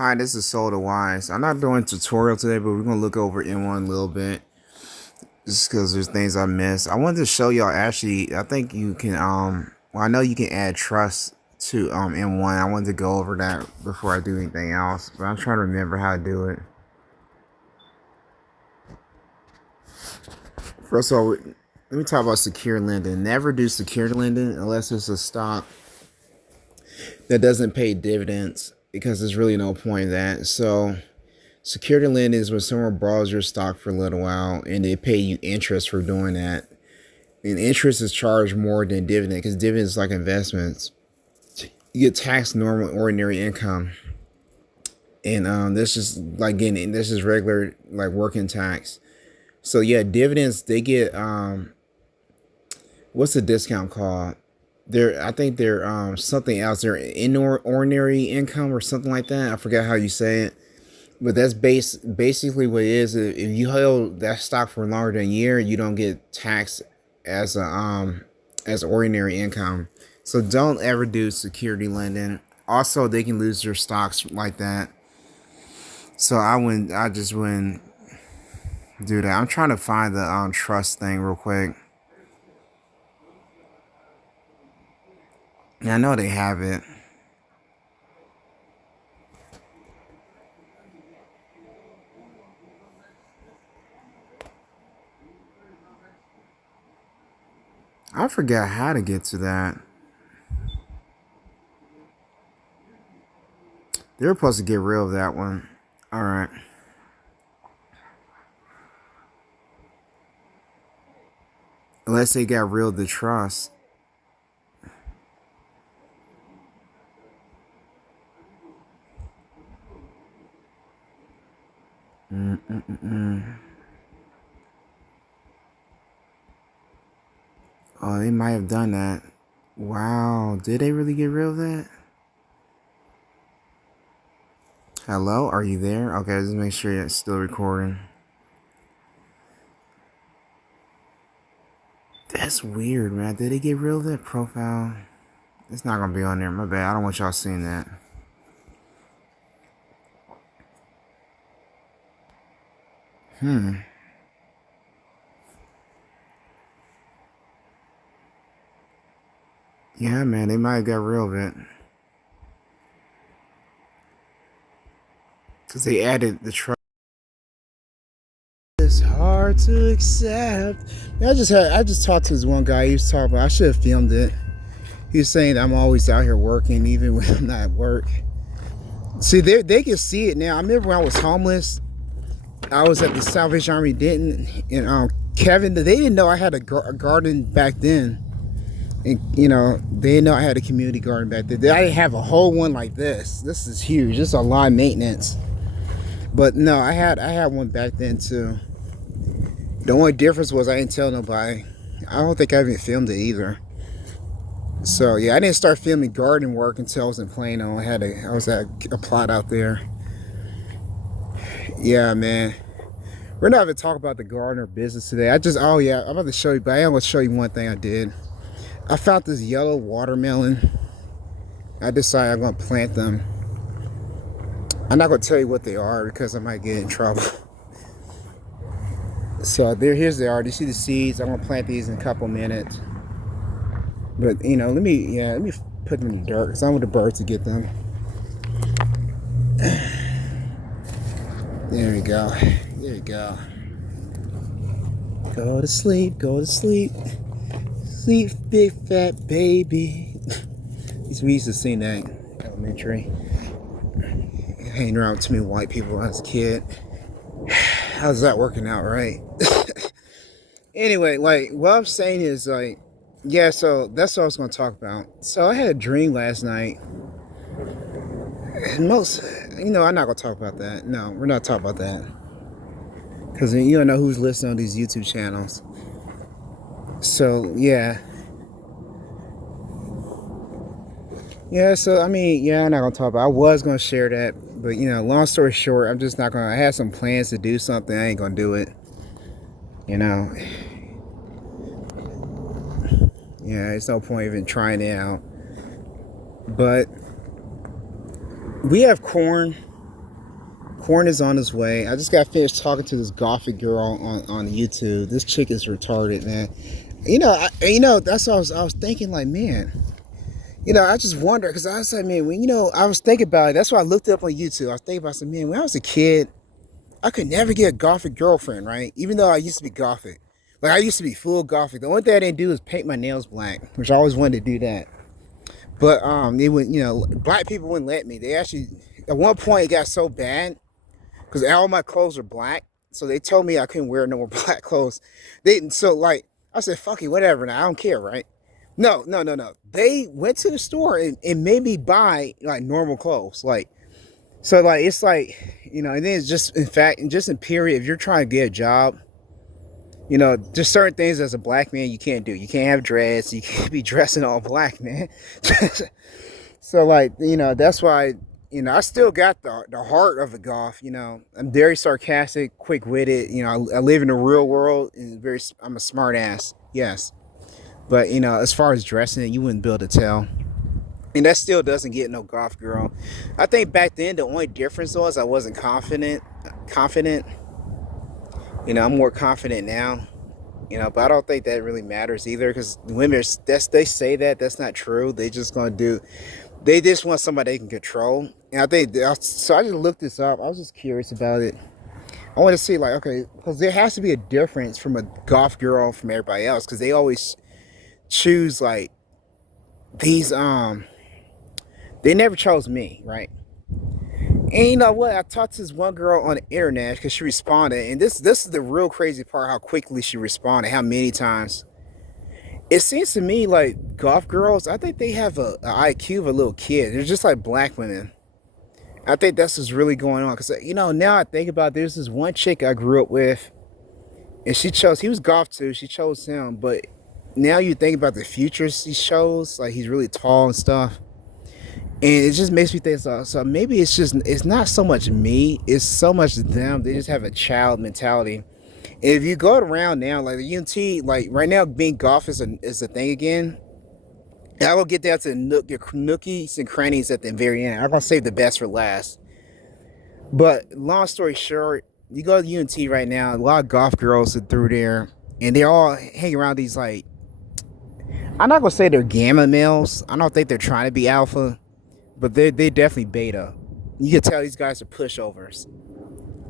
Hi, this is Soda Wise. I'm not doing a tutorial today, but we're gonna look over M1 a little bit, just because there's things I missed. I wanted to show y'all actually. I think you can well, I know you can add trust to M1. I wanted to go over that before I do anything else, but I'm trying to remember how to do it. First of all, let me talk about secure lending. Never do secure lending unless it's a stock that doesn't pay dividends, because there's really no point in that. So security lending is when someone borrows your stock for a little while and they pay you interest for doing that. And interest is charged more than dividend, because dividends is like investments. You get taxed normal ordinary income. And this is like getting this is regular like working tax. So yeah, dividends they get what's the discount called? I think they're something else. They're in ordinary income or something like that. I forgot how you say it. But that's basically what it is. If you hold that stock for longer than a year, you don't get taxed as as ordinary income. So don't ever do security lending. Also, they can lose your stocks like that. So I just wouldn't do that. I'm trying to find the trust thing real quick. Yeah, I know they have it. I forgot how to get to that. They were supposed to get rid of that one. All right. Unless they got rid of the trust. Oh, they might have done that. Wow. Did they really get rid of that? Hello? Are you there? Okay, just make sure it's still recording. That's weird, man. Did they get rid of that profile? It's not gonna be on there. My bad. I don't want y'all seeing that. Yeah, man. They might have got rid of it. Because they added the trust. It's hard to accept. I just talked to this one guy. He was talking about, I should have filmed it. He was saying I'm always out here working even when I'm not at work. See, they can see it now. I remember when I was homeless, I was at the Salvation Army Denton, and Kevin, they didn't know I had a garden back then. And they didn't know I had a community garden back then. I didn't have a whole one like this. This is huge. This is a lot of maintenance. But no, I had one back then too. The only difference was I didn't tell nobody. I don't think I even filmed it either. So yeah, I didn't start filming garden work until I was in Plano. I was at a plot out there. Yeah, man. We're not going to talk about the gardener business today. Oh yeah, I'm about to show you, but I am going to show you one thing I did. I found this yellow watermelon. I decided I'm going to plant them. I'm not going to tell you what they are because I might get in trouble. So here's they are. Do you see the seeds? I'm going to plant these in a couple minutes. But let me put them in the dirt because I want the birds to get them. There we go. There you go. Go to sleep. Go to sleep. Sleep, big fat baby. We used to sing that in elementary. Hanging around with too many white people when I was a kid. How's that working out, right? Anyway, like what I'm saying is yeah, so that's what I was going to talk about. So I had a dream last night. And I'm not going to talk about that. No, we're not talking about that. Because you don't know who's listening on these YouTube channels. So, yeah. Yeah, so, I'm not going to talk about it. I was going to share that. But, long story short, I'm just not going to. I had some plans to do something. I ain't going to do it. Yeah, it's no point even trying it out. But we have corn Corn is on his way. I just got finished talking to this gothic girl on YouTube. This chick is retarded, man. That's what I was thinking, like, man. I just wonder, because I was like, man, I was thinking about it. That's why I looked it up on YouTube. I was thinking about, I said, man, when I was a kid, I could never get a gothic girlfriend, right? Even though I used to be gothic. Like, I used to be full gothic. The only thing I didn't do was paint my nails black, which I always wanted to do that. But they would, black people wouldn't let me. They actually, at one point, it got so bad because all my clothes were black. So they told me I couldn't wear no more black clothes. I said, fuck it, whatever. Now I don't care, right? No. They went to the store and made me buy like normal clothes, it's like, and then it's just, in fact, and just in period, if you're trying to get a job, just certain things as a black man you can't do. You can't have dreads. You can't be dressing all black, man. So that's why, I still got the heart of a goth. I'm very sarcastic, quick-witted. I live in the real world and I'm a smart ass. Yes. But, as far as dressing, you wouldn't be able to tell. And that still doesn't get no goth girl. I think back then the only difference was I wasn't confident. I'm more confident now. But I don't think that really matters either, because women, they say that's not true. They just want somebody they can control. And I think, so I just looked this up. I was just curious about it. I want to see, like, okay, because there has to be a difference from a goth girl from everybody else, because they always choose, like, these, they never chose me, right? And you know what? I talked to this one girl on the internet because she responded, and this is the real crazy part: how quickly she responded, how many times. It seems to me like goth girls, I think they have a IQ of a little kid. They're just like black women. I think that's what's really going on. Because now I think about it, there's this one chick I grew up with, and he was goth too. She chose him, but now you think about the futures he shows, like he's really tall and stuff. And it just makes me think, so maybe it's not so much me, it's so much them. They just have a child mentality. And if you go around now, like the UNT, like right now, being goth is a thing again. And I will get down to the nookies and crannies at the very end. I'm going to save the best for last. But long story short, you go to UNT right now, a lot of goth girls are through there. And they're all hanging around these, like, I'm not going to say they're gamma males. I don't think they're trying to be alpha. But they definitely beta. You can tell these guys are pushovers.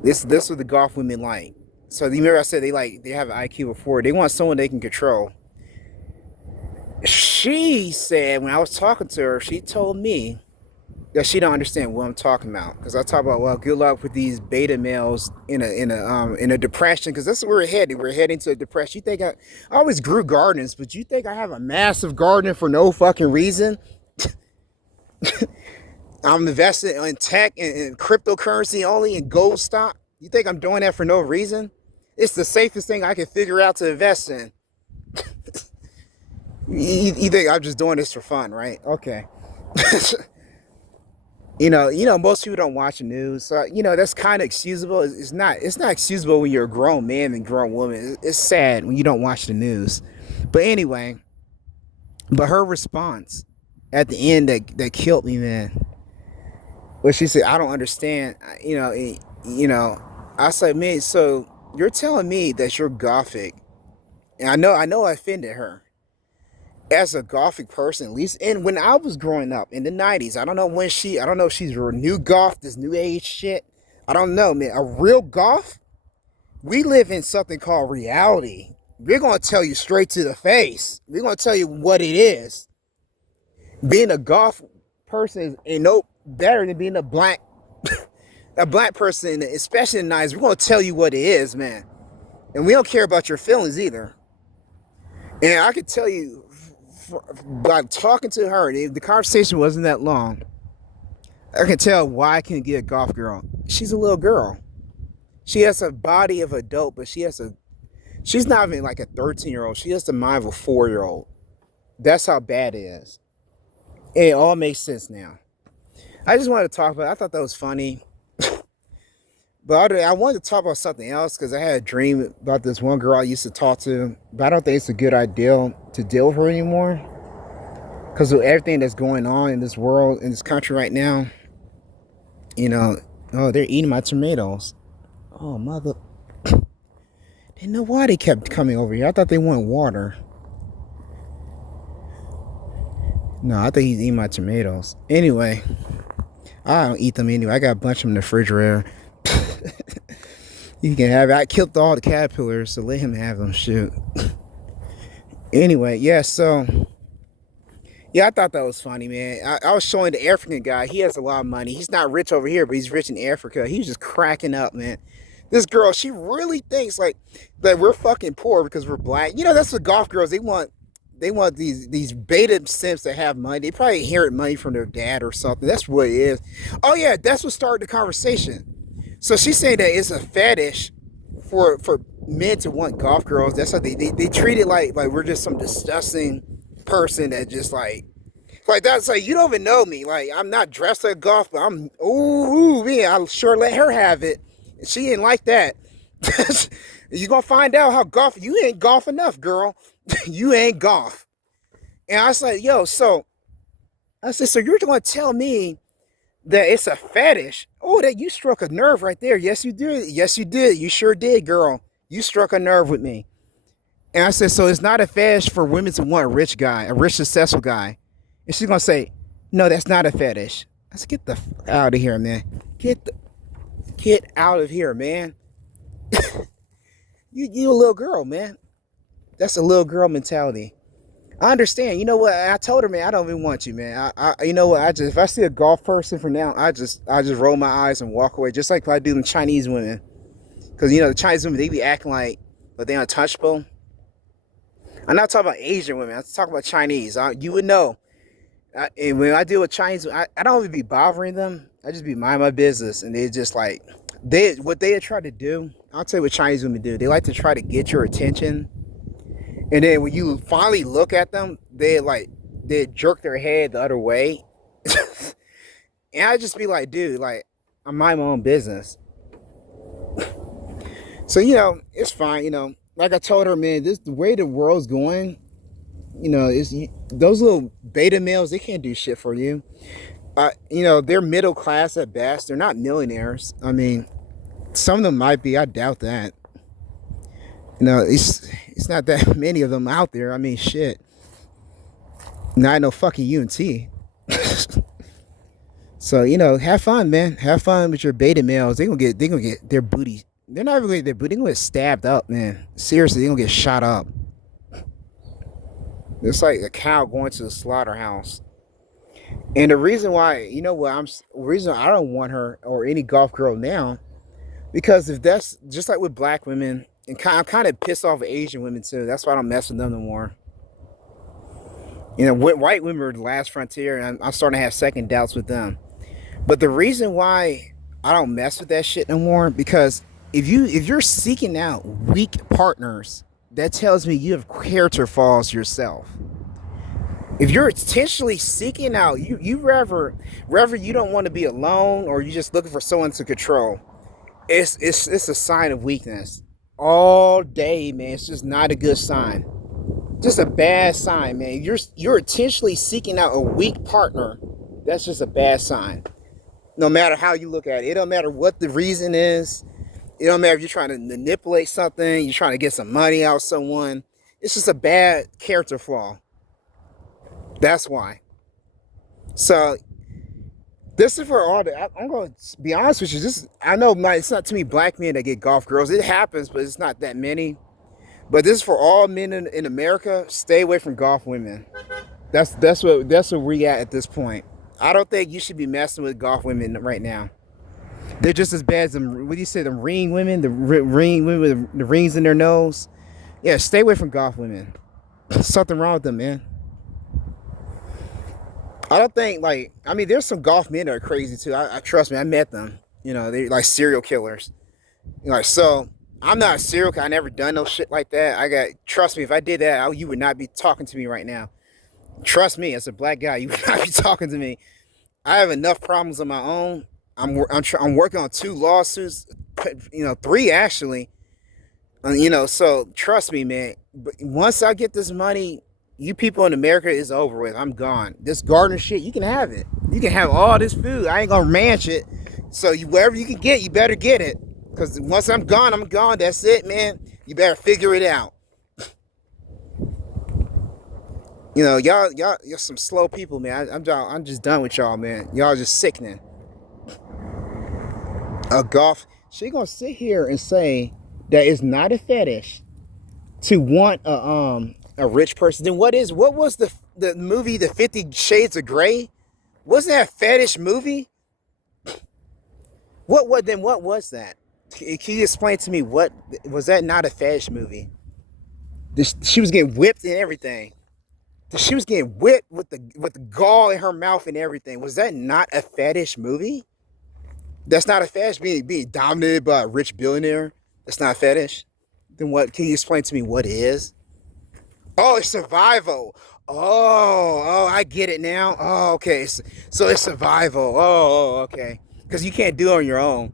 This what the goth women like. So you remember I said they have an IQ of 4. They want someone they can control. She said, when I was talking to her, she told me that she don't understand what I'm talking about. Because I talk about, well, good luck with these beta males in a depression, because that's where we're heading. We're heading to a depression. You think I always grew gardens, but you think I have a massive garden for no fucking reason? I'm investing in tech and cryptocurrency only, and gold stock. You think I'm doing that for no reason? It's the safest thing I can figure out to invest in. You think I'm just doing this for fun, right? Okay. Most people don't watch the news, so that's kind of excusable. It's not excusable when you're a grown man and grown woman. It's sad when you don't watch the news. But anyway, her response at the end that killed me, man. Well, she said, I don't understand. I said, man, so you're telling me that you're gothic. And I know I offended her. As a gothic person, at least, and when I was growing up in the 90s, I don't know if she's a new goth, this new age shit. I don't know, man. A real goth? We live in something called reality. We're going to tell you straight to the face. We're going to tell you what it is. Being a goth person ain't no better than being a black person, especially in the 90s. We're going to tell you what it is, man. And we don't care about your feelings either. And I could tell you, by talking to her, the conversation wasn't that long, I can tell why I can get a goth girl. She's a little girl. She has a body of an adult, but she's not even like a 13-year-old. She has the mind of a 4-year-old. That's how bad it is. It all makes sense now. I just wanted to talk about it. I thought that was funny. But I wanted to talk about something else, because I had a dream about this one girl I used to talk to. But I don't think it's a good idea to deal with her anymore, because of everything that's going on in this world, in this country right now. Oh, they're eating my tomatoes. Oh, mother. Didn't know why they kept coming over here. I thought they wanted water. No, I think he's eating my tomatoes. Anyway, I don't eat them anyway. I got a bunch of them in the refrigerator. You can have it. I killed all the caterpillars, so let him have them. Shoot. Anyway, yeah, so yeah, I thought that was funny, man. I was showing the African guy. He has a lot of money. He's not rich over here, but he's rich in Africa. He was just cracking up, man. This girl, she really thinks like that we're fucking poor because we're black. You know, that's what golf girls, they want these beta simps that have money. They probably inherit money from their dad or something. That's what it is. Oh yeah, that's what started the conversation. So she's saying that it's a fetish for men to want golf girls. That's how they treat it like we're just some disgusting person that just like that's like you don't even know me. Like I'm not dressed like golf, but I'm ooh man, I'll sure let her have it. And she ain't like that. You gonna find out how golf you ain't golf enough, girl. You ain't golf. And I was like, yo, so I said, so you're gonna tell me that it's a fetish? Oh, that you struck a nerve right there. Yes, you did. Yes, you did. You sure did, girl. You struck a nerve with me. And I said, so it's not a fetish for women to want a rich guy, a rich, successful guy. And she's gonna say, no, that's not a fetish. I said, get the fuck out of here, man. Get out of here, man. You a little girl, man. That's a little girl mentality. I understand. You know what? I told her, man, I don't even want you, man. You know what? I just, if I see a golf person for now, I just roll my eyes and walk away, just like I do them Chinese women. Because, you know, the Chinese women, they be acting like, but they untouchable. I'm not talking about Asian women. I'm talking about Chinese. You would know. And when I deal with Chinese, I don't even be bothering them. I just be mind my business. And they just like, what they try to do, I'll tell you what Chinese women do. They like to try to get your attention. And then when you finally look at them, they jerk their head the other way. And I just be like, dude, like, I mind my own business. So, you know, it's fine. You know, like I told her, man, this the way the world's going, you know, those little beta males, they can't do shit for you. You know, they're middle class at best. They're not millionaires. I mean, some of them might be. I doubt that. You know, it's not that many of them out there. I mean, shit. Not no fucking UNT. So, you know, have fun, man. Have fun with your beta males. They gonna get their booty. They're not even gonna get their booty. They're gonna get stabbed up, man. Seriously, they gonna get shot up. It's like a cow going to the slaughterhouse. And the reason why, you know what, reason I don't want her or any golf girl now, because if that's just like with black women, and I'm kind of pissed off at Asian women too. That's why I don't mess with them no more. You know, white women are the last frontier, and I'm starting to have second doubts with them. But the reason why I don't mess with that shit no more, because if you're seeking out weak partners, that tells me you have character flaws yourself. If you're intentionally seeking out, you rather you don't want to be alone or you just looking for someone to control, it's a sign of weakness. All day, man. It's just not a good sign. Just a bad sign, man. You're intentionally seeking out a weak partner. That's just a bad sign. No matter how you look at it. It don't matter what the reason is. It don't matter if you're trying to manipulate something, you're trying to get some money out of someone. It's just a bad character flaw. That's why. So this is for all the. I'm going to be honest with you. I know it's not too many black men that get golf girls. It happens, but it's not that many. But this is for all men in America. Stay away from golf women. That's where we at this point. I don't think you should be messing with golf women right now. They're just as bad as them. What do you say? The ring women, the ring women with the rings in their nose. Yeah, stay away from golf women. Something wrong with them, man. I don't think there's some golf men that are crazy too. I trust me, I met them. You know, they're like serial killers. Like, so I'm not a serial killer. I never done no shit like that. Trust me, if I did that, you would not be talking to me right now. Trust me, as a black guy, you would not be talking to me. I have enough problems on my own. I'm working on 2 lawsuits, you know, 3 actually. You know, so trust me, man. But once I get this money, you people in America is over with. I'm gone. This garden shit, you can have it. You can have all this food. I ain't gonna ranch it. So wherever you can get, you better get it. Because once I'm gone, I'm gone. That's it, man. You better figure it out. Y'all some slow people, man. I'm just done with y'all, man. Y'all just sickening. A golf. She gonna sit here and say that it's not a fetish to want a rich person. Then what was the movie, the 50 Shades of Grey? Wasn't that a fetish movie? What was that? Can you explain to me, what was that? Not a fetish movie? She was getting whipped and everything. She was getting whipped with the gall in her mouth and everything. Was that not a fetish movie? That's not a fetish, being dominated by a rich billionaire. That's not a fetish. Then what? Can you explain to me what is? Oh, it's survival. Oh, I get it now. Oh, okay. So it's survival. Okay. Because you can't do it on your own.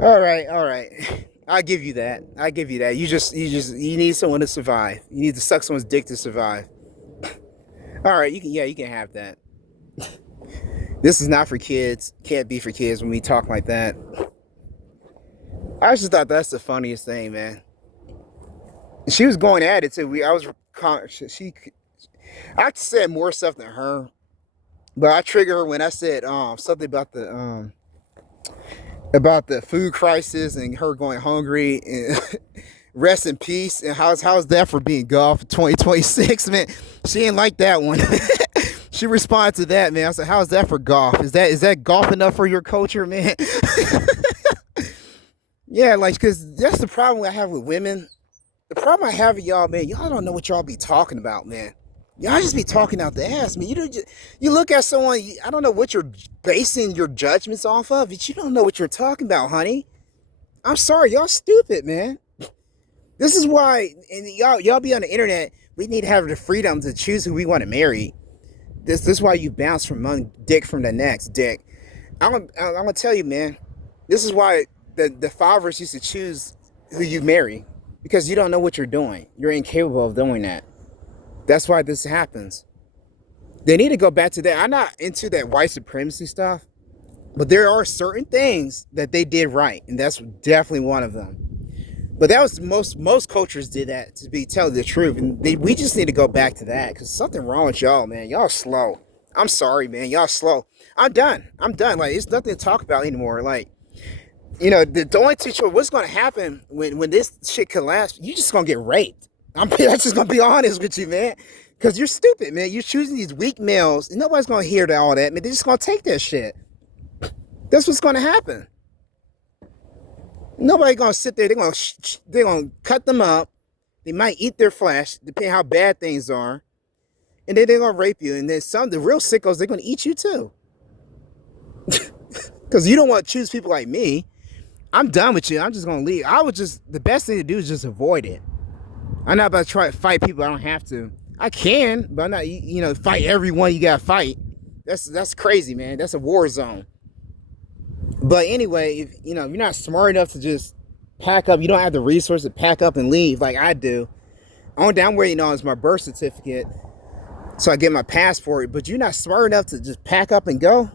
All right. I'll give you that. I give you that. You need someone to survive. You need to suck someone's dick to survive. All right, you can have that. This is not for kids. Can't be for kids when we talk like that. I just thought that's the funniest thing, man. She was going at it too. I said more stuff than her, but I triggered her when I said something about the food crisis and her going hungry and rest in peace. And how's that for being golf 2026, man? She didn't like that one. She responded to that, man. I said, how's that for golf? Is that golf enough for your culture, man? Yeah, like, because that's the problem I have with women. The problem I have with y'all, man, y'all don't know what y'all be talking about, man. Y'all just be talking out the ass, man. You look at someone, I don't know what you're basing your judgments off of, but you don't know what you're talking about, honey. I'm sorry, y'all stupid, man. This is why, and y'all be on the internet, we need to have the freedom to choose who we want to marry. This is why you bounce from one dick from the next dick. I'm gonna tell you, man. This is why the fathers used to choose who you marry, because you don't know what you're doing. You're incapable of doing that. That's why this happens. They need to go back to that. I'm not into that white supremacy stuff, but there are certain things that they did right, and that's definitely one of them. But that was most cultures did that, to tell the truth, and we just need to go back to that, because something wrong with y'all, man. Y'all slow. I'm sorry, man. Y'all slow. I'm done. Like, it's nothing to talk about anymore. Like, the only teacher, what's going to happen when this shit collapses, you just going to get raped. I'm just going to be honest with you, man. Because you're stupid, man. You're choosing these weak males, and nobody's going to hear all that, man. They're just going to take that shit. That's what's going to happen. Nobody going to sit there. They're going to cut them up. They might eat their flesh, depending how bad things are. And then they're going to rape you. And then the real sickos, they're going to eat you too. Because you don't want to choose people like me. I'm done with you. I'm just going to leave. The best thing to do is just avoid it. I'm not about to try to fight people I don't have to. I can, but I'm not, fight everyone you got to fight. That's crazy, man. That's a war zone. But anyway, if you're not smart enough to just pack up, you don't have the resources to pack up and leave like I do. Only thing I'm waiting on is my birth certificate, so I get my passport. But you're not smart enough to just pack up and go.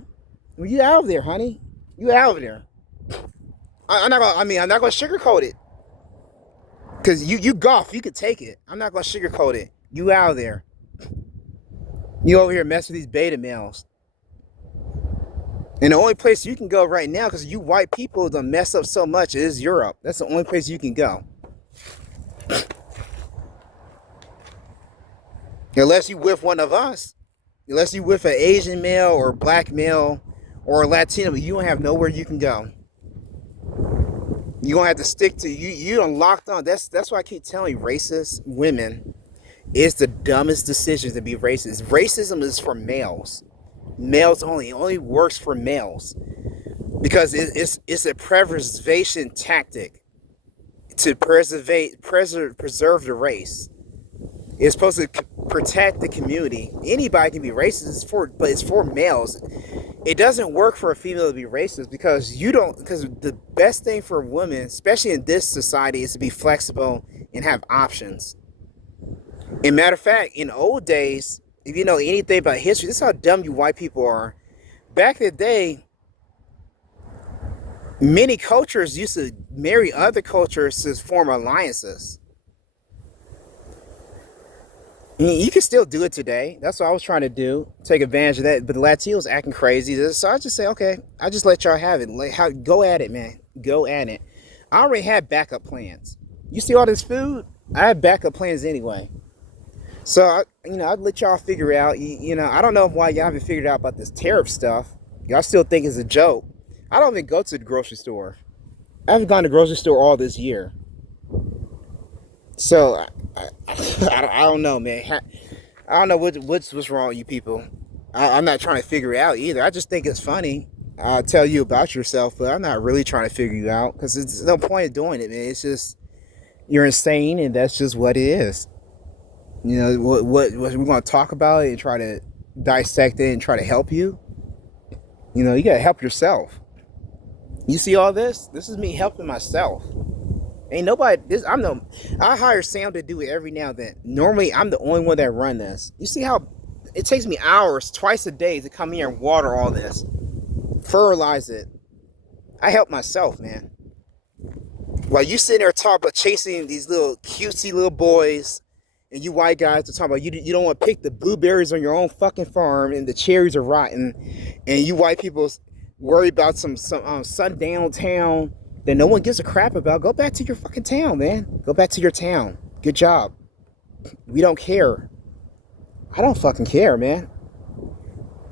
Well, you out of there, honey. You out of there. I'm not gonna sugarcoat it. Cause you golf, you could take it. I'm not gonna sugarcoat it. You out of there. You over here messing with these beta males. And the only place you can go right now, because you white people done mess up so much, is Europe. That's the only place you can go. Unless you with one of us. Unless you with an Asian male or black male or a Latino, you don't have nowhere you can go. You're going to have to stick to, you done locked on. That's why I keep telling you, racist women is the dumbest decision to be racist. Racism is for males. Males only. It only works for males. Because it's a preservation tactic to preserve the race. It's supposed to protect the community. Anybody can be racist, but it's for males. It doesn't work for a female to be racist because the best thing for women, especially in this society, is to be flexible and have options. And matter of fact, in old days, if you know anything about history, this is how dumb you white people are. Back in the day, many cultures used to marry other cultures to form alliances. I mean, you can still do it today. That's what I was trying to do, take advantage of that. But the Latinos acting crazy, so I just say, okay, I just let y'all have it. Go at it, man. Go at it. I already had backup plans. You see all this food? I have backup plans anyway. So I'd let y'all figure out. I don't know why y'all haven't figured out about this tariff stuff. Y'all still think it's a joke. I don't even go to the grocery store. I haven't gone to the grocery store all this year. So I don't know, man. I don't know what's wrong with you people. I'm not trying to figure it out either. I just think it's funny. I'll tell you about yourself, but I'm not really trying to figure you out because it's no point of doing it, man. It's just you're insane, and that's just what it is. What we're going to talk about it and try to dissect it and try to help you. You got to help yourself. You see all this? This is me helping myself. Ain't nobody. I hire Sam to do it every now and then. Normally, I'm the only one that run this. You see how it takes me hours, twice a day, to come here and water all this, fertilize it. I help myself, man. While you sitting there talking about chasing these little cutesy little boys, and you white guys are talking about you don't want to pick the blueberries on your own fucking farm, and the cherries are rotten, and you white people worry about some sundown town that no one gives a crap about. Go back to your fucking town, man. Go back to your town. Good job. We don't care. I don't fucking care, man.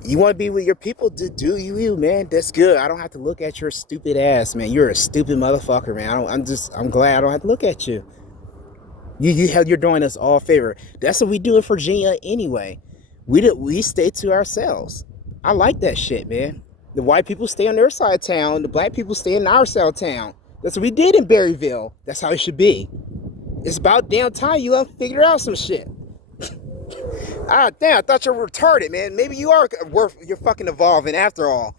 You want to be with your people? Do you, man? That's good. I don't have to look at your stupid ass, man. You're a stupid motherfucker, man. I'm glad I don't have to look at you. You're doing us all a favor. That's what we do in Virginia anyway. We stay to ourselves. I like that shit, man. The white people stay on their side of town. The black people stay in our side of town. That's what we did in Berryville. That's how it should be. It's about damn time you figure out some shit. Damn, I thought you were retarded, man. Maybe you are you're fucking evolving after all.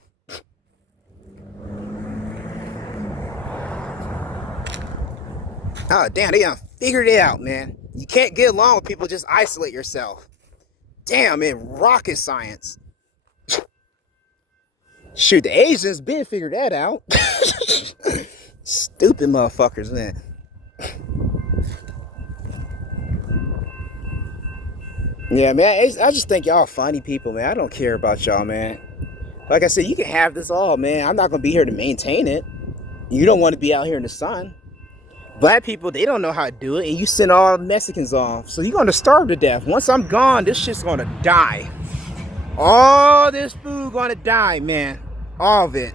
Damn, they done figured it out, man. You can't get along with people, just isolate yourself. Damn, man, rocket science. Shoot, the Asians been figured that out. Stupid motherfuckers, man. Yeah, man, I just think y'all funny people, man. I don't care about y'all, man. Like I said, you can have this all, man. I'm not going to be here to maintain it. You don't want to be out here in the sun. Black people, they don't know how to do it, and you send all the Mexicans off. So you're going to starve to death. Once I'm gone, this shit's going to die. All this food going to die, man. All of it.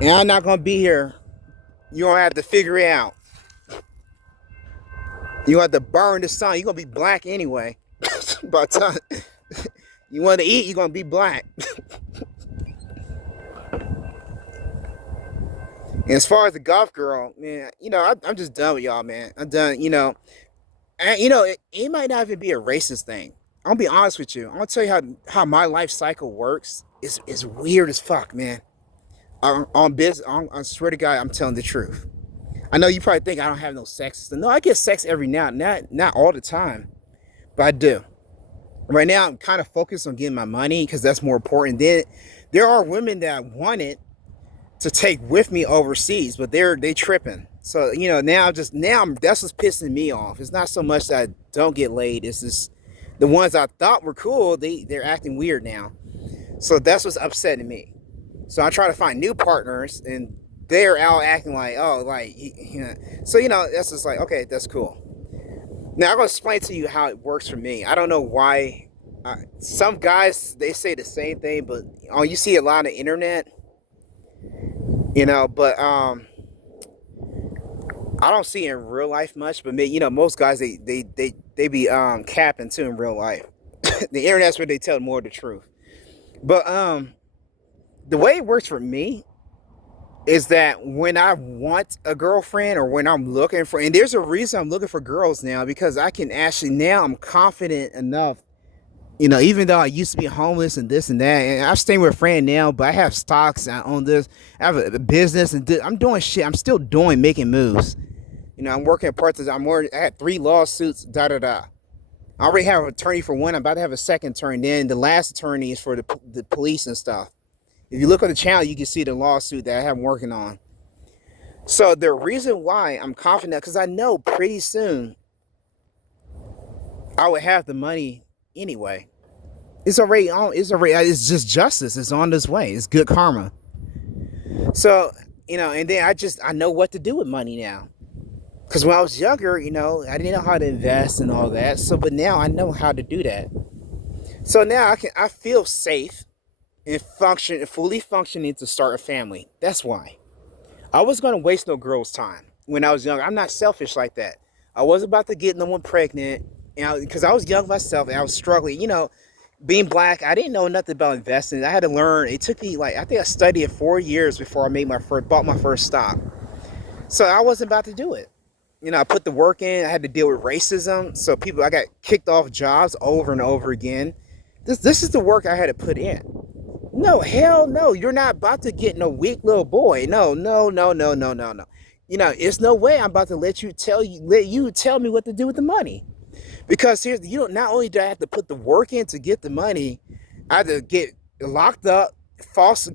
And I'm not going to be here. You're going to have to figure it out. You're going to have to burn the sun. You're going to be black anyway. By the time you want to eat, you're going to be black. And as far as the golf girl, man, I'm just done with y'all, man. I'm done, And, it might not even be a racist thing. I'm going to be honest with you. I'm going to tell you how my life cycle works. It's weird as fuck, man. On business, I swear to God, I'm telling the truth. I know you probably think I don't have no sex. No, I get sex every now, not all the time, but I do. Right now, I'm kind of focused on getting my money because that's more important. Then there are women that want it to take with me overseas, but they tripping. So now that's what's pissing me off. It's not so much that I don't get laid. It's just the ones I thought were cool. They're acting weird now. So that's what's upsetting me. So I try to find new partners, and they're out acting like, oh, like, So that's just like, okay, that's cool. Now I'm gonna explain to you how it works for me. I don't know why. Some guys, they say the same thing, but you see a lot on the internet. But I don't see it in real life much. But most guys they be capping too in real life. The internet's where they tell more of the truth. But the way it works for me is that when I want a girlfriend or when I'm looking for, and there's a reason I'm looking for girls now, because I can actually, now I'm confident enough, even though I used to be homeless and this and that, and I'm staying with a friend now, but I have stocks, I own this, I have a business, and I'm doing shit, I'm still making moves. I'm working part-time, I had 3 lawsuits, I already have an attorney for one, I'm about to have a second attorney, then the last attorney is for the police and stuff. If you look on the channel, you can see the lawsuit that I have working on. So the reason why I'm confident, because I know pretty soon I would have the money anyway. It's already on. It's already. It's just justice. It's on this way. It's good karma. So and then I know what to do with money now. Because when I was younger, I didn't know how to invest and all that. So, but now I know how to do that. So now I feel safe and fully functioning to start a family. That's why. I was gonna waste no girl's time when I was young. I'm not selfish like that. I wasn't about to get no one pregnant, because I was young myself and I was struggling. Being black, I didn't know nothing about investing. I had to learn. It took me I think I studied it 4 years before I bought my first stock. So I wasn't about to do it. I put the work in. I had to deal with racism. So I got kicked off jobs over and over again. This is the work I had to put in. No, hell no. You're not about to get no weak little boy. No, no, no, no, no, no, no. It's no way I'm about to let you tell me what to do with the money. Because not only do I have to put the work in to get the money, I had to get locked up, false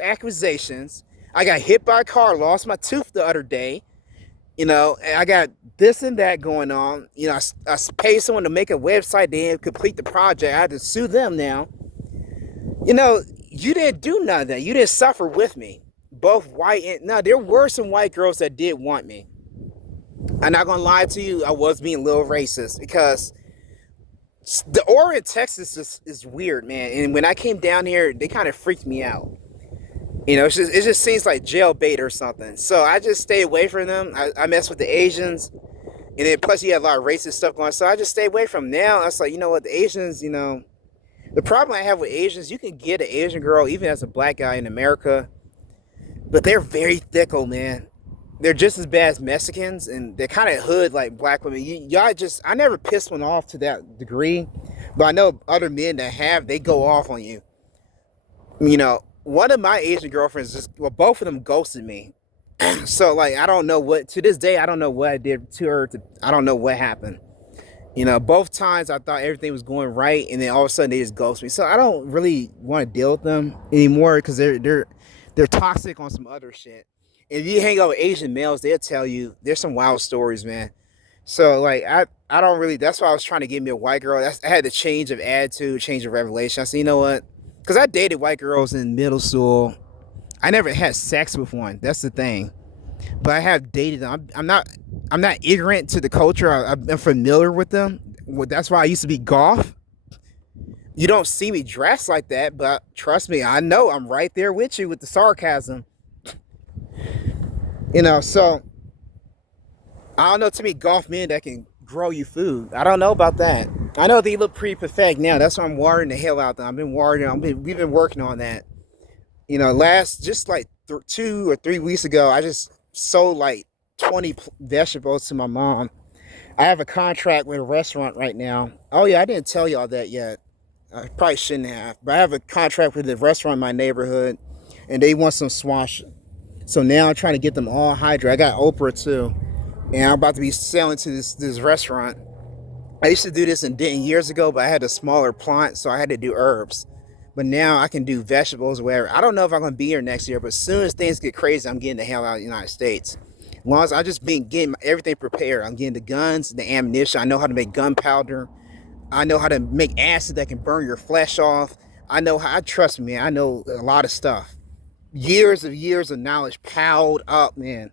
accusations. I got hit by a car, lost my tooth the other day. And I got this and that going on. I paid someone to make a website, they didn't complete the project. I had to sue them now. You didn't do none of that. You didn't suffer with me. Both white and now there were some white girls that did want me. I'm not gonna lie to you, I was being a little racist because the Orient, Texas is weird, man. And when I came down here, they kind of freaked me out. It just seems like jail bait or something. So I just stay away from them. I mess with the Asians, and then plus you have a lot of racist stuff going on. So I just stay away from them. Now I was like, what, the Asians, the problem I have with Asians, you can get an Asian girl even as a black guy in America, but they're very fickle, man. They're just as bad as Mexicans, and they're kind of hood like black women. I never pissed one off to that degree, but I know other men that they go off on you. One of my Asian girlfriends both of them ghosted me. So I don't know to this day, I don't know what I did to her. I don't know what happened. Both times I thought everything was going right, and then all of a sudden they just ghost me. So I don't really want to deal with them anymore because they're toxic on some other shit. If you hang out with Asian males, they'll tell you there's some wild stories, man. So I don't really. That's why I was trying to get me a white girl. I had the change of attitude, change of revelation. I said, you know what? Because I dated white girls in middle school. I never had sex with one. That's the thing. But I have dated them. I'm not ignorant to the culture. I'm familiar with them. That's why I used to be goth. You don't see me dressed like that, but trust me, I know I'm right there with you with the sarcasm. So I don't know too many golf men that can grow you food. I don't know about that. I know they look pretty perfect now. That's why I'm watering the hell out of them. I've been watering. We've been working on that. Just 2 or 3 weeks ago, I just sold 20 vegetables to my mom. I have a contract with a restaurant right now. Oh yeah, I didn't tell y'all that yet. I probably shouldn't have. But I have a contract with a restaurant in my neighborhood, and they want some squash. So now I'm trying to get them all hydrated. I got Oprah too, and I'm about to be selling to this restaurant. I used to do this in Denton years ago, but I had a smaller plant, so I had to do herbs. But now I can do vegetables, whatever. I don't know if I'm going to be here next year, but as soon as things get crazy, I'm getting the hell out of the United States. As long as I just been getting everything prepared. I'm getting the guns, the ammunition. I know how to make gunpowder. I know how to make acid that can burn your flesh off. Trust me, man, I know a lot of stuff. Years of knowledge piled up, man.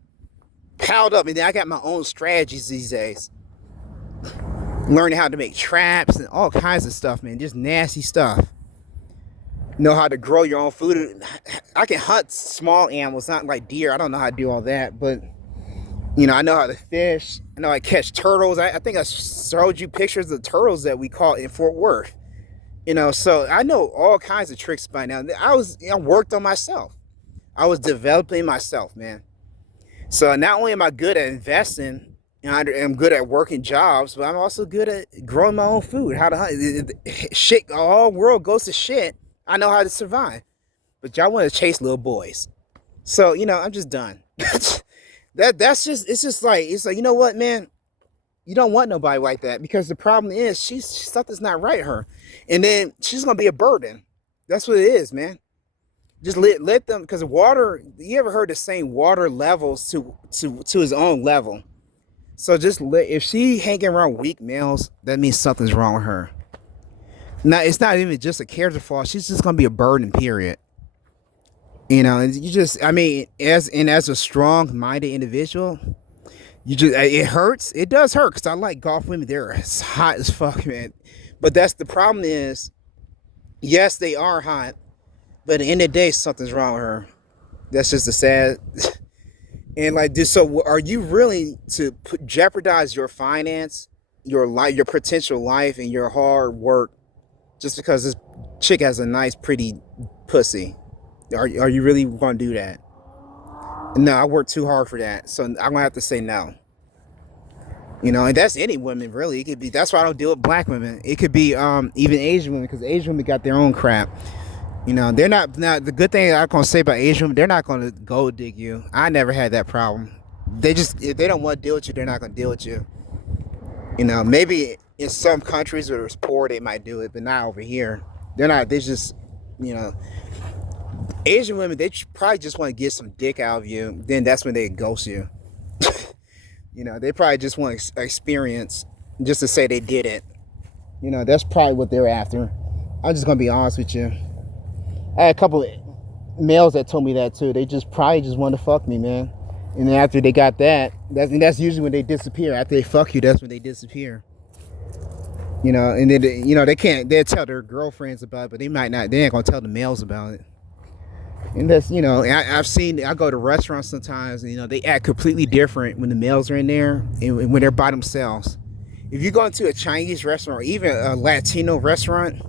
Piled up. And then I got my own strategies these days. Learning how to make traps and all kinds of stuff, man. Just nasty stuff. Know how to grow your own food. I can hunt small animals, not like deer. I don't know how to do all that, but I know how to fish. I know how to catch turtles. I think I showed you pictures of the turtles that we caught in Fort Worth. So I know all kinds of tricks by now. I worked on myself. I was developing myself, man. So not only am I good at investing, I'm good at working jobs, but I'm also good at growing my own food. How to hunt. Shit, the whole world goes to shit. I know how to survive. But y'all want to chase little boys. So, I'm just done. It's like, you know what, man? You don't want nobody like that, because the problem is something's not right with her. And then she's going to be a burden. That's what it is, man. Just let them, because water. You ever heard the saying, water levels to his own level. So just let, if she hanging around weak males, that means something's wrong with her. Now it's not even just a character flaw. She's just gonna be a burden. Period. And you just, I mean, as a strong-minded individual, you just, it hurts. It does hurt because I like golf women. They're as hot as fuck, man. But that's the problem is, yes, they are hot, but at the end of the day, something's wrong with her. That's just a sad. And like this, so are you really to jeopardize your finance, your life, your potential life, and your hard work just because this chick has a nice, pretty pussy? Are you really gonna do that? No, I work too hard for that, so I'm gonna have to say no. And that's any women really. It could be. That's why I don't deal with black women. It could be even Asian women, because Asian women got their own crap. They're not. Now the good thing I'm gonna say about Asian women, they're not gonna gold dig you. I never had that problem. They just, if they don't want to deal with you, they're not gonna deal with you. Maybe in some countries where it's poor, they might do it, but not over here. They're not. They just, you know, Asian women, they probably just want to get some dick out of you. Then that's when they ghost you. They probably just want experience just to say they did it. That's probably what they're after. I'm just gonna be honest with you. I had a couple of males that told me that too. They just probably just want to fuck me, man. And then after they got that's usually when they disappear. After they fuck you, that's when they disappear. And then they can't. They'll tell their girlfriends about it, but they might not. They ain't gonna tell the males about it. And that's, I've seen. I go to restaurants sometimes. They act completely different when the males are in there and when they're by themselves. If you go into a Chinese restaurant or even a Latino restaurant,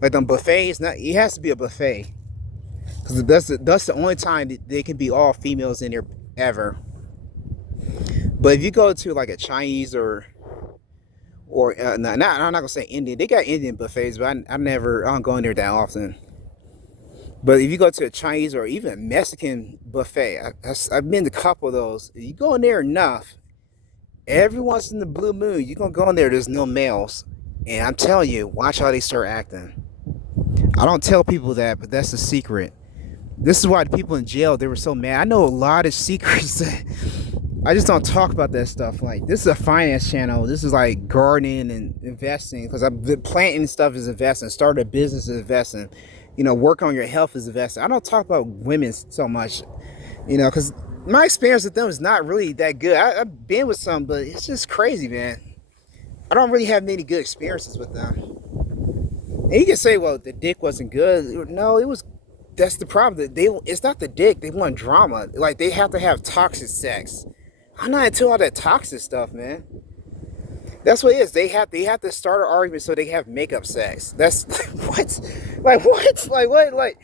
like them buffets, it has to be a buffet, because that's the only time that they can be all females in there ever. But if you go to like a Chinese or I'm not gonna say Indian. They got Indian buffets, but I don't go in there that often. But if you go to a Chinese or even a Mexican buffet, I've been to a couple of those. If you go in there enough, every once in the blue moon, you're gonna go in there. There's no males, and I'm telling you, watch how they start acting. I don't tell people that, but that's a secret. This is why the people in jail, they were so mad. I know a lot of secrets. I just don't talk about that stuff. Like, this is a finance channel. This is like gardening and investing, because I've been planting stuff is investing. Start a business is investing. Work on your health is investing. I don't talk about women so much, because my experience with them is not really that good. I've been with some, but it's just crazy, man. I don't really have many good experiences with them. And you can say, well, the dick wasn't good. No, it was. That's the problem. It's not the dick. They want drama. Like, they have to have toxic sex. I'm not into all that toxic stuff, man. That's what it is. They have to start an argument so they have makeup sex. That's what? Like what? Like what? Like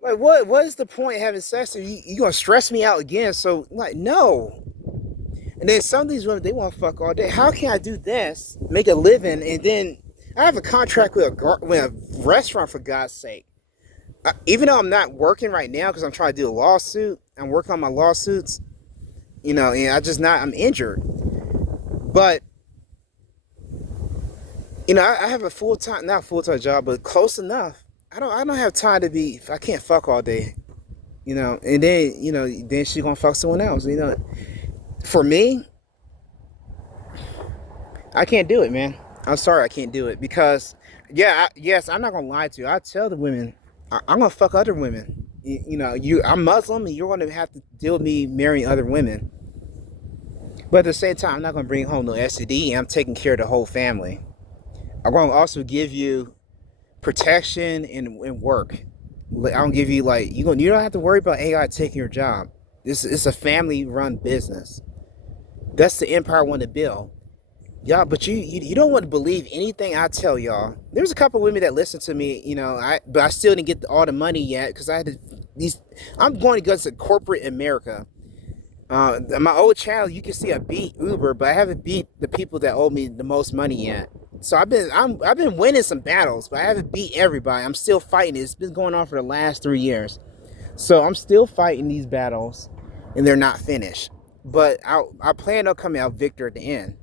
what? What is the point of having sex? You gonna stress me out again? So like, no. And then some of these women, they want to fuck all day. How can I do this, make a living, and then I have a contract with a restaurant, for God's sake. Even though I'm not working right now because I'm trying to do a lawsuit, I'm working on my lawsuits. And I'm injured. But I have a not full-time job, but close enough. I don't have time to be, if I can't fuck all day. And then then she gonna fuck someone else. For me, I can't do it, man. I'm sorry, I can't do it, because yes, I'm not gonna lie to you. I tell the women, I'm gonna fuck other women. I'm Muslim, and you're gonna have to deal with me marrying other women. But at the same time, I'm not gonna bring home no STD. I'm taking care of the whole family. I'm gonna also give you protection and work. I don't give you you don't have to worry about AI taking your job. It's a family-run business. That's the empire I want to build. Y'all, but you don't want to believe anything I tell y'all. There's a couple of women that listen to me, but I still didn't get all the money yet, because I had I'm going against corporate America. My old channel, you can see I beat Uber, but I haven't beat the people that owe me the most money yet. So I've been winning some battles, but I haven't beat everybody. I'm still fighting it. It's been going on for the last 3 years. So I'm still fighting these battles, and they're not finished. But I plan on coming out victor at the end.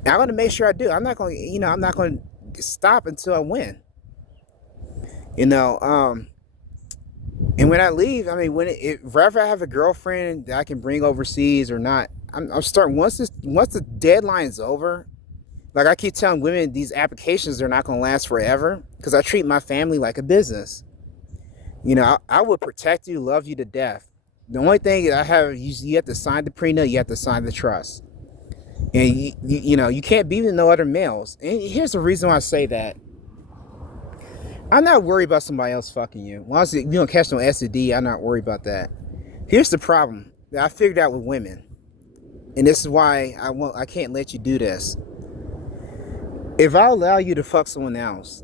And I'm going to make sure I do. I'm not going to stop until I win. And when I leave, I mean, whether I have a girlfriend that I can bring overseas or not, I'm starting once the deadline's over. Like I keep telling women, these applications are not going to last forever because I treat my family like a business. I would protect you, love you to death. The only thing I have, you have to sign the prenup, you have to sign the trust, and you can't be with no other males. And here's the reason why I say that. I'm not worried about somebody else fucking you. Once you don't catch no STD, I'm not worried about that. Here's the problem that I figured out with women, and this is why I can't let you do this. If I allow you to fuck someone else,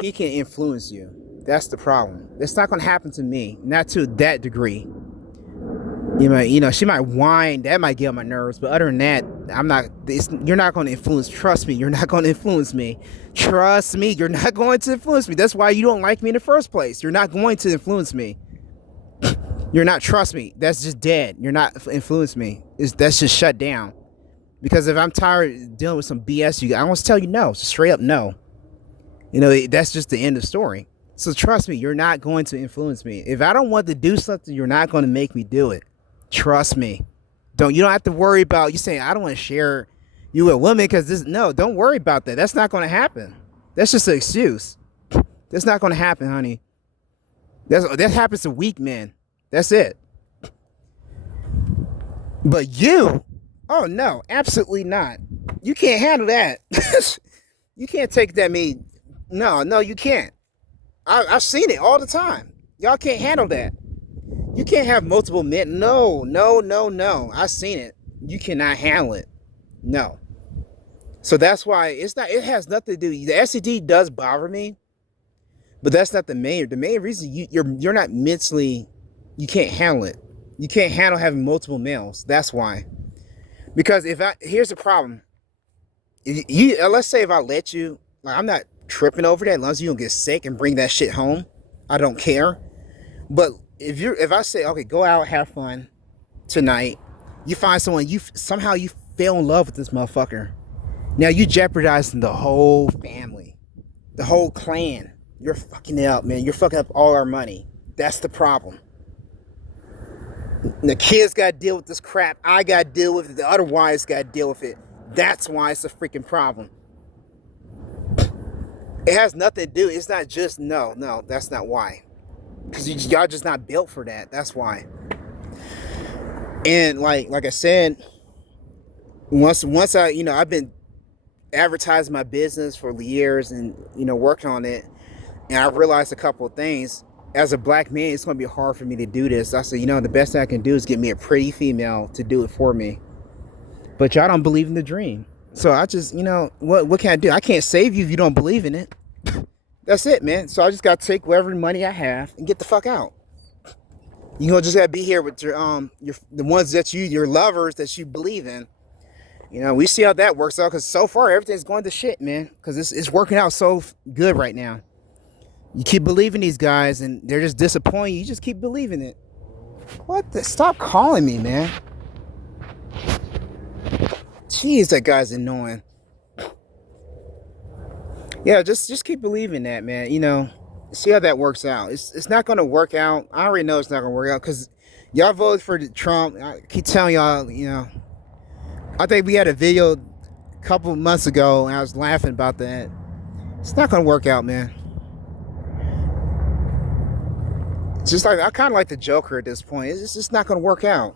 he can influence you. That's the problem. It's not going to happen to me, not to that degree. She might whine. That might get on my nerves. But other than that, you're not going to influence. Trust me, you're not going to influence me. Trust me, you're not going to influence me. That's why you don't like me in the first place. You're not going to influence me. You're not. Trust me. That's just dead. You're not influence me. That's just shut down. Because if I'm tired of dealing with some BS, I want to tell you no. Straight up no. That's just the end of the story. So trust me, you're not going to influence me. If I don't want to do something, you're not going to make me do it. Trust me. You don't have to worry about you saying I don't want to share you with women because no, don't worry about that. That's not going to happen. That's just an excuse. That's not going to happen, honey. That happens to weak men. That's it. But you, oh no, absolutely not. You can't handle that. You can't take that No, you can't. I've seen it all the time. Y'all can't handle that. You can't have multiple men. No. I've seen it. You cannot handle it. No. So that's why it has nothing to do. The STD does bother me, but that's not the main reason you're not mentally, you can't handle it. You can't handle having multiple males. That's why. Because here's the problem. Let's say if I let you, like, I'm not tripping over that as long as you don't get sick and bring that shit home. I don't care. But if I say, okay, go out, have fun tonight, you find someone, somehow you fell in love with this motherfucker. Now you jeopardizing the whole family, the whole clan. You're fucking it up, man. You're fucking up all our money. That's the problem. The kids got to deal with this crap. I got to deal with it. The other wives got to deal with it. That's why it's a freaking problem. It has nothing to do. It's not just, no, that's not why. Because y'all just not built for that. That's why. And like I said, once I've been advertising my business for years and, working on it. And I realized a couple of things. As a black man, it's going to be hard for me to do this. I said, the best I can do is get me a pretty female to do it for me. But y'all don't believe in the dream. So I just, what can I do? I can't save you if you don't believe in it. That's it, man. So I just got to take whatever money I have and get the fuck out. Just got to be here with the ones that your lovers that you believe in. We see how that works out because so far everything's going to shit, man. Because it's working out so good right now. You keep believing these guys and they're just disappointing. You just keep believing it. Stop calling me, man. Jeez, that guy's annoying. Yeah, just keep believing that, man. See how that works out. It's not going to work out. I already know it's not going to work out because y'all voted for Trump. I keep telling y'all, I think we had a video a couple months ago and I was laughing about that. It's not going to work out, man. Just like I kind of like the Joker at this point. It's just not going to work out.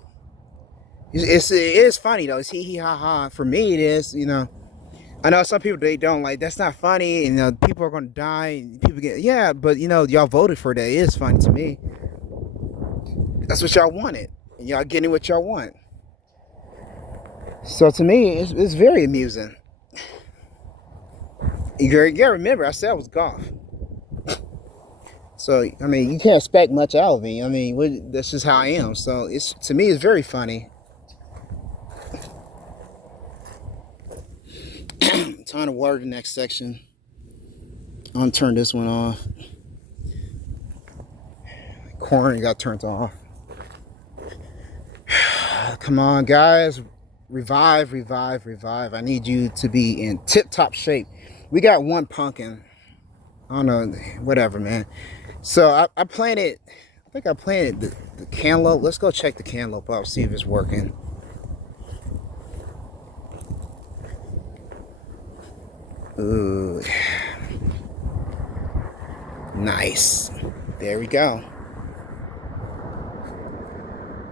It is funny though. It's hee ha ha. For me, it is. I know some people they don't like. That's not funny. And people are going to die. And people but y'all voted for that. It is funny to me. That's what y'all wanted, and y'all getting what y'all want. So to me, it's very amusing. You gotta remember, I said I was goth. So, you can't expect much out of me. That's just how I am. So, to me, it's very funny. Time to water the next section. I'm going to turn this one off. Corn got turned off. Come on, guys. Revive. I need you to be in tip-top shape. We got one pumpkin. I don't know. Whatever, man. So I planted. I think I planted the cantaloupe. Let's go check the cantaloupe out. See if it's working. Ooh, nice. There we go.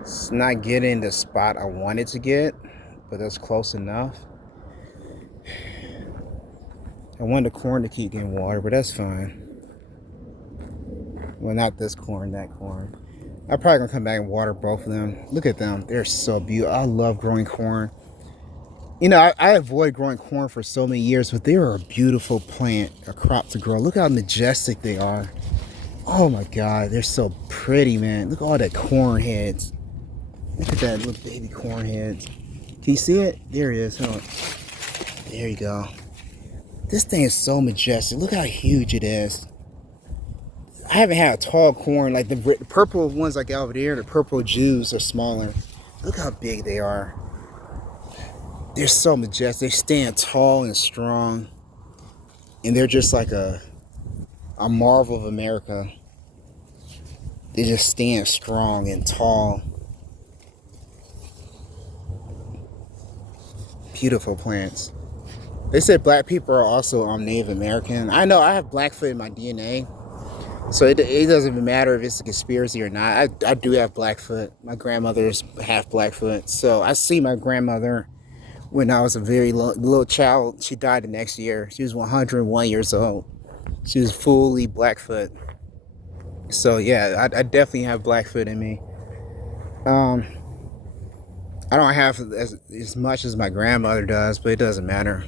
It's not getting the spot I wanted to get, but that's close enough. I want the corn to keep getting water, but that's fine. Well, not this corn, that corn. I'm probably gonna come back and water both of them. Look at them. They're so beautiful. I love growing corn. You know, I avoid growing corn for so many years, but they are a beautiful plant, a crop to grow. Look how majestic they are. Oh my God, they're so pretty, man. Look at all that corn heads. Look at that little baby corn heads. Can you see it? There it is. Hold on. There you go. This thing is so majestic. Look how huge it is. I haven't had a tall corn like the purple ones like over there. The purple Jews are smaller. Look how big they are. They're so majestic. They stand tall and strong. And they're just like a marvel of America. They just stand strong and tall. Beautiful plants. They said black people are also Native American. I know I have Blackfoot in my DNA. So it doesn't even matter if it's a conspiracy or not. I do have Blackfoot. My grandmother's half Blackfoot. So I see my grandmother when I was a very little child. She died the next year. She was 101 years old. She was fully Blackfoot. So yeah, I definitely have Blackfoot in me. I don't have as much as my grandmother does, but it doesn't matter.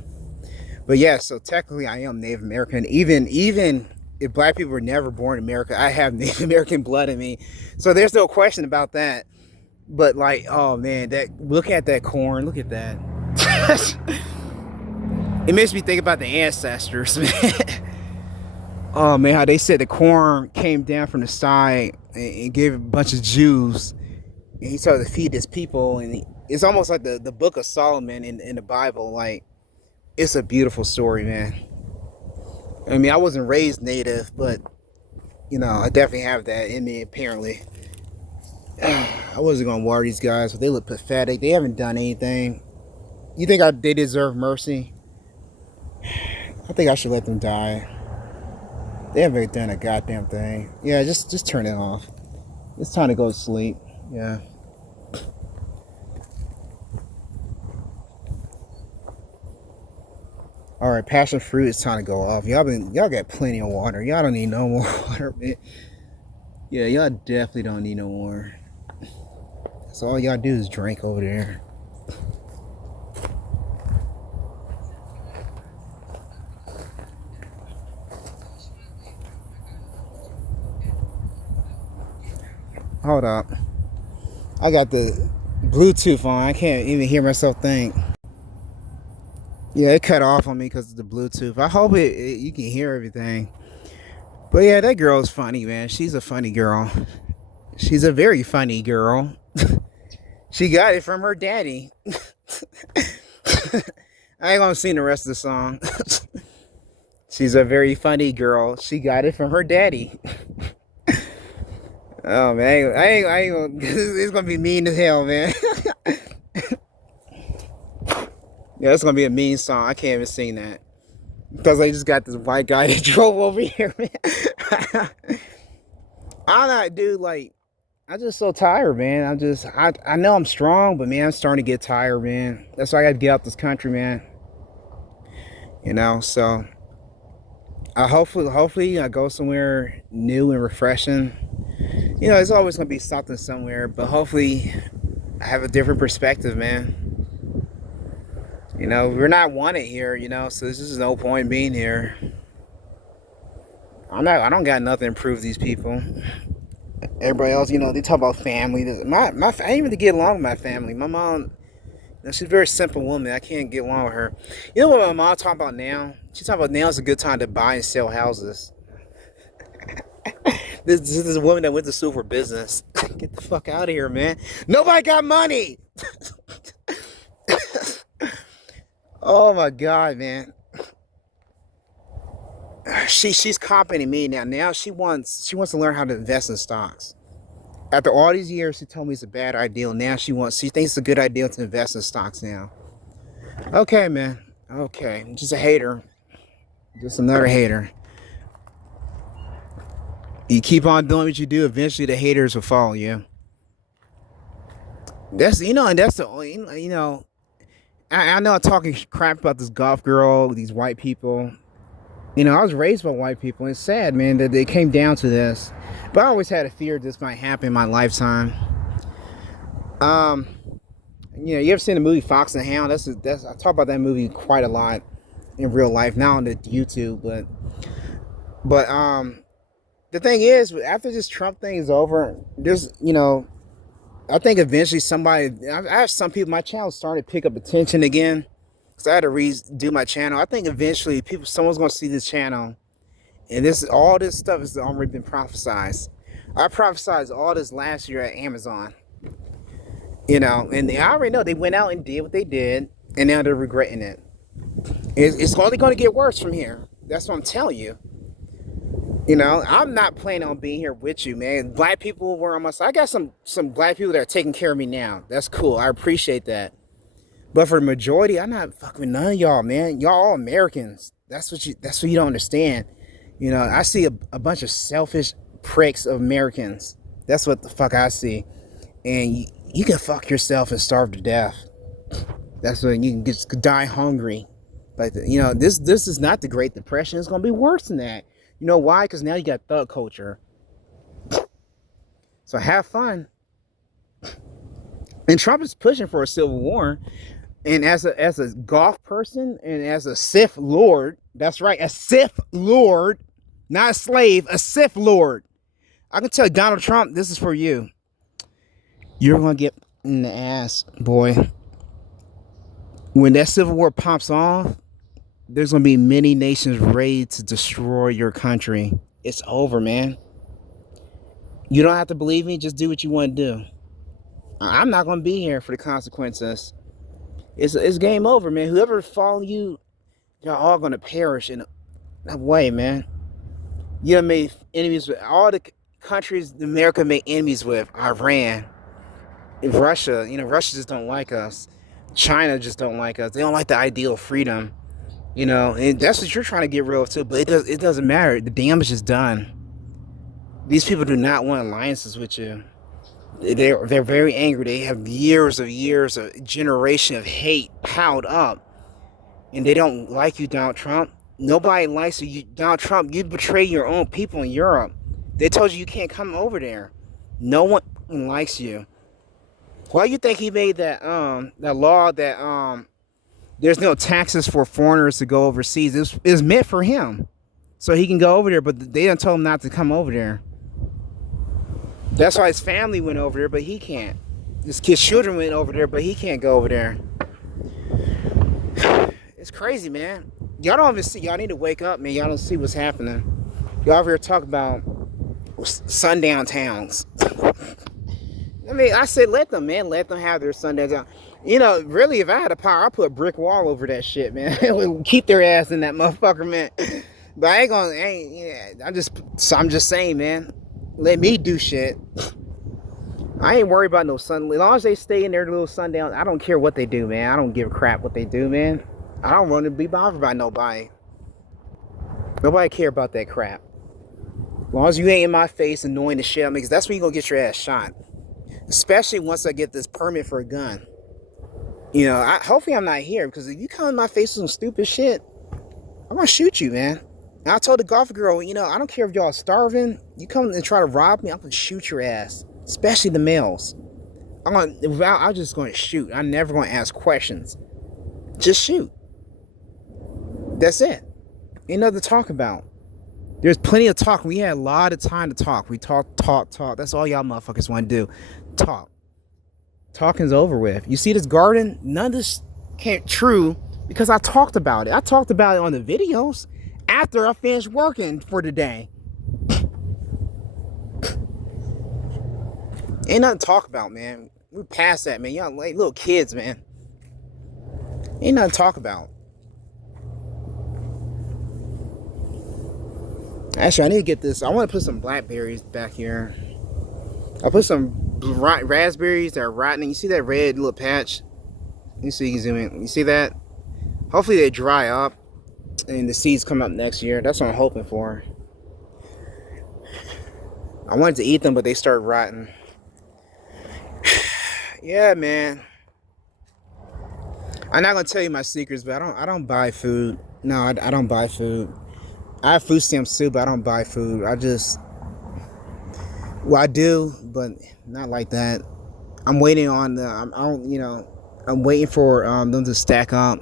But yeah, so technically I am Native American. Even if black people were never born in America, I have Native American blood in me. So there's no question about that. But like, oh man, look at that corn. Look at that. It makes me think about the ancestors, man. Oh man, how they said the corn came down from the sky and gave a bunch of Jews. And he started to feed his people. And it's almost like the book of Solomon in the Bible. Like, it's a beautiful story, man. I mean, I wasn't raised native, but you know, I definitely have that in me, apparently. I wasn't gonna water these guys, but they look pathetic. They haven't done anything. You think they deserve mercy? I think I should let them die. They haven't done a goddamn thing. Yeah, just turn it off. It's time to go to sleep. Yeah. All right, passion fruit. It's time to go off. Y'all got plenty of water. Y'all don't need no more water, man. Yeah, y'all definitely don't need no more. So all y'all do is drink over there. Hold up. I got the Bluetooth on. I can't even hear myself think. Yeah, it cut off on me because of the Bluetooth. I hope you can hear everything. But yeah, that girl is funny, man. She's a funny girl. She's a very funny girl. She got it from her daddy. I ain't gonna sing the rest of the song. She's a very funny girl. She got it from her daddy. Oh man, I ain't gonna. It's gonna be mean as hell, man. Yeah, it's gonna be a mean song. I can't even sing that because I just got this white guy that drove over here, man. I'm not, dude. Like, I'm just so tired, man. I know I'm strong, but man, I'm starting to get tired, man. That's why I got to get out this country, man. You know, so hopefully I go somewhere new and refreshing. You know, there's always gonna be something somewhere, but hopefully I have a different perspective, man. You know, we're not wanted here, you know, so there's just no point being here. I don't got nothing to prove these people. Everybody else, you know, they talk about family. I even get along with my family. My mom, you know, she's a very simple woman. I can't get along with her. You know what my mom talking about now? She's talking about now is a good time to buy and sell houses. This is a woman that went to school for business. Get the fuck out of here, man. Nobody got money. Oh my God, man. she's copying me now. Now she wants to learn how to invest in stocks. After all these years, she told me it's a bad idea. Now she thinks it's a good idea to invest in stocks now. Okay, man. Okay, just a hater. Just another hater. You keep on doing what you do, eventually the haters will follow you. And that's the only, I know I'm talking crap about this golf girl, these white people. I was raised by white people. And it's sad, man, that they came down to this. But I always had a fear this might happen in my lifetime. You ever seen the movie Fox and the Hound? That's I talk about that movie quite a lot in real life, not on the YouTube, but the thing is, after this Trump thing is over, I think eventually I have some people, my channel started to pick up attention again. So I had to redo my channel. I think eventually someone's going to see this channel. And all this stuff has already been prophesized. I prophesized all this last year at Amazon. And I already know they went out and did what they did. And now they're regretting it. It's only going to get worse from here. That's what I'm telling you. I'm not planning on being here with you, man. Black people were on my side. I got some black people that are taking care of me now. That's cool. I appreciate that. But for the majority, I'm not fucking with none of y'all, man. Y'all all Americans. That's what you don't understand. I see a bunch of selfish pricks of Americans. That's what the fuck I see. And you can fuck yourself and starve to death. That's when you can just die hungry. Like, this is not the Great Depression. It's going to be worse than that. You know why? Because now you got thug culture. So have fun. And Trump is pushing for a civil war. And as a goth person and as a Sith Lord, that's right, a Sith Lord, not a slave, a Sith Lord. I can tell Donald Trump, this is for you. You're going to get in the ass, boy. When that civil war pops off, there's going to be many nations ready to destroy your country. It's over, man. You don't have to believe me. Just do what you want to do. I'm not going to be here for the consequences. It's game over, man. Whoever follow you, y'all all going to perish in that way, man. You have made enemies with all the countries America made enemies with. Iran, Russia. Russia just don't like us. China just don't like us. They don't like the ideal of freedom. And that's what you're trying to get rid of too. But it doesn't matter. The damage is done. These people do not want alliances with you. They're very angry. They have years of generation of hate piled up, and they don't like you, Donald Trump. Nobody likes you, Donald Trump. You betray your own people in Europe. They told you can't come over there. No one likes you. Why do you think he made that law that there's no taxes for foreigners to go overseas? It was meant for him, so he can go over there. But they didn't tell him not to come over there. That's why his family went over there, but he can't. His children went over there, but he can't go over there. It's crazy, man. Y'all don't even see. Y'all need to wake up, man. Y'all don't see what's happening. Y'all over here talking about sundown towns. I said let them, man. Let them have their sundown town. Really, if I had the power, I'd put a brick wall over that shit, man. It would keep their ass in that motherfucker, man. But I'm just saying, man. Let me do shit. I ain't worried about no sun. As long as they stay in their little sundown, I don't care what they do, man. I don't give a crap what they do, man. I don't want to be bothered by nobody. Nobody care about that crap. As long as you ain't in my face annoying the shit out of me, because that's when you're going to get your ass shot. Especially once I get this permit for a gun. Hopefully I'm not here, because if you come in my face with some stupid shit, I'm going to shoot you, man. And I told the golf girl, I don't care if y'all are starving. You come and try to rob me, I'm going to shoot your ass. Especially the males. I'm just going to shoot. I'm never going to ask questions. Just shoot. That's it. Ain't nothing to talk about. There's plenty of talk. We had a lot of time to talk. We talk. That's all y'all motherfuckers want to do. Talk. Talking's over with. You see this garden? None of this came true because I talked about it. I talked about it on the videos after I finished working for the day. Ain't nothing to talk about, man. We're past that, man. Y'all like little kids, man. Ain't nothing to talk about. Actually, I need to get this. I want to put some blackberries back here. I put some raspberries that are rotten. You see that red little patch? You see, you can zoom in. You see that? Hopefully they dry up and the seeds come up next year. That's what I'm hoping for. I wanted to eat them, but they started rotting. Yeah, man. I'm not gonna tell you my secrets, but I don't buy food. No, I don't buy food. I have food stamps too, but I don't buy food. Well, I do, but not like that. I'm waiting on I'm waiting for them to stack up.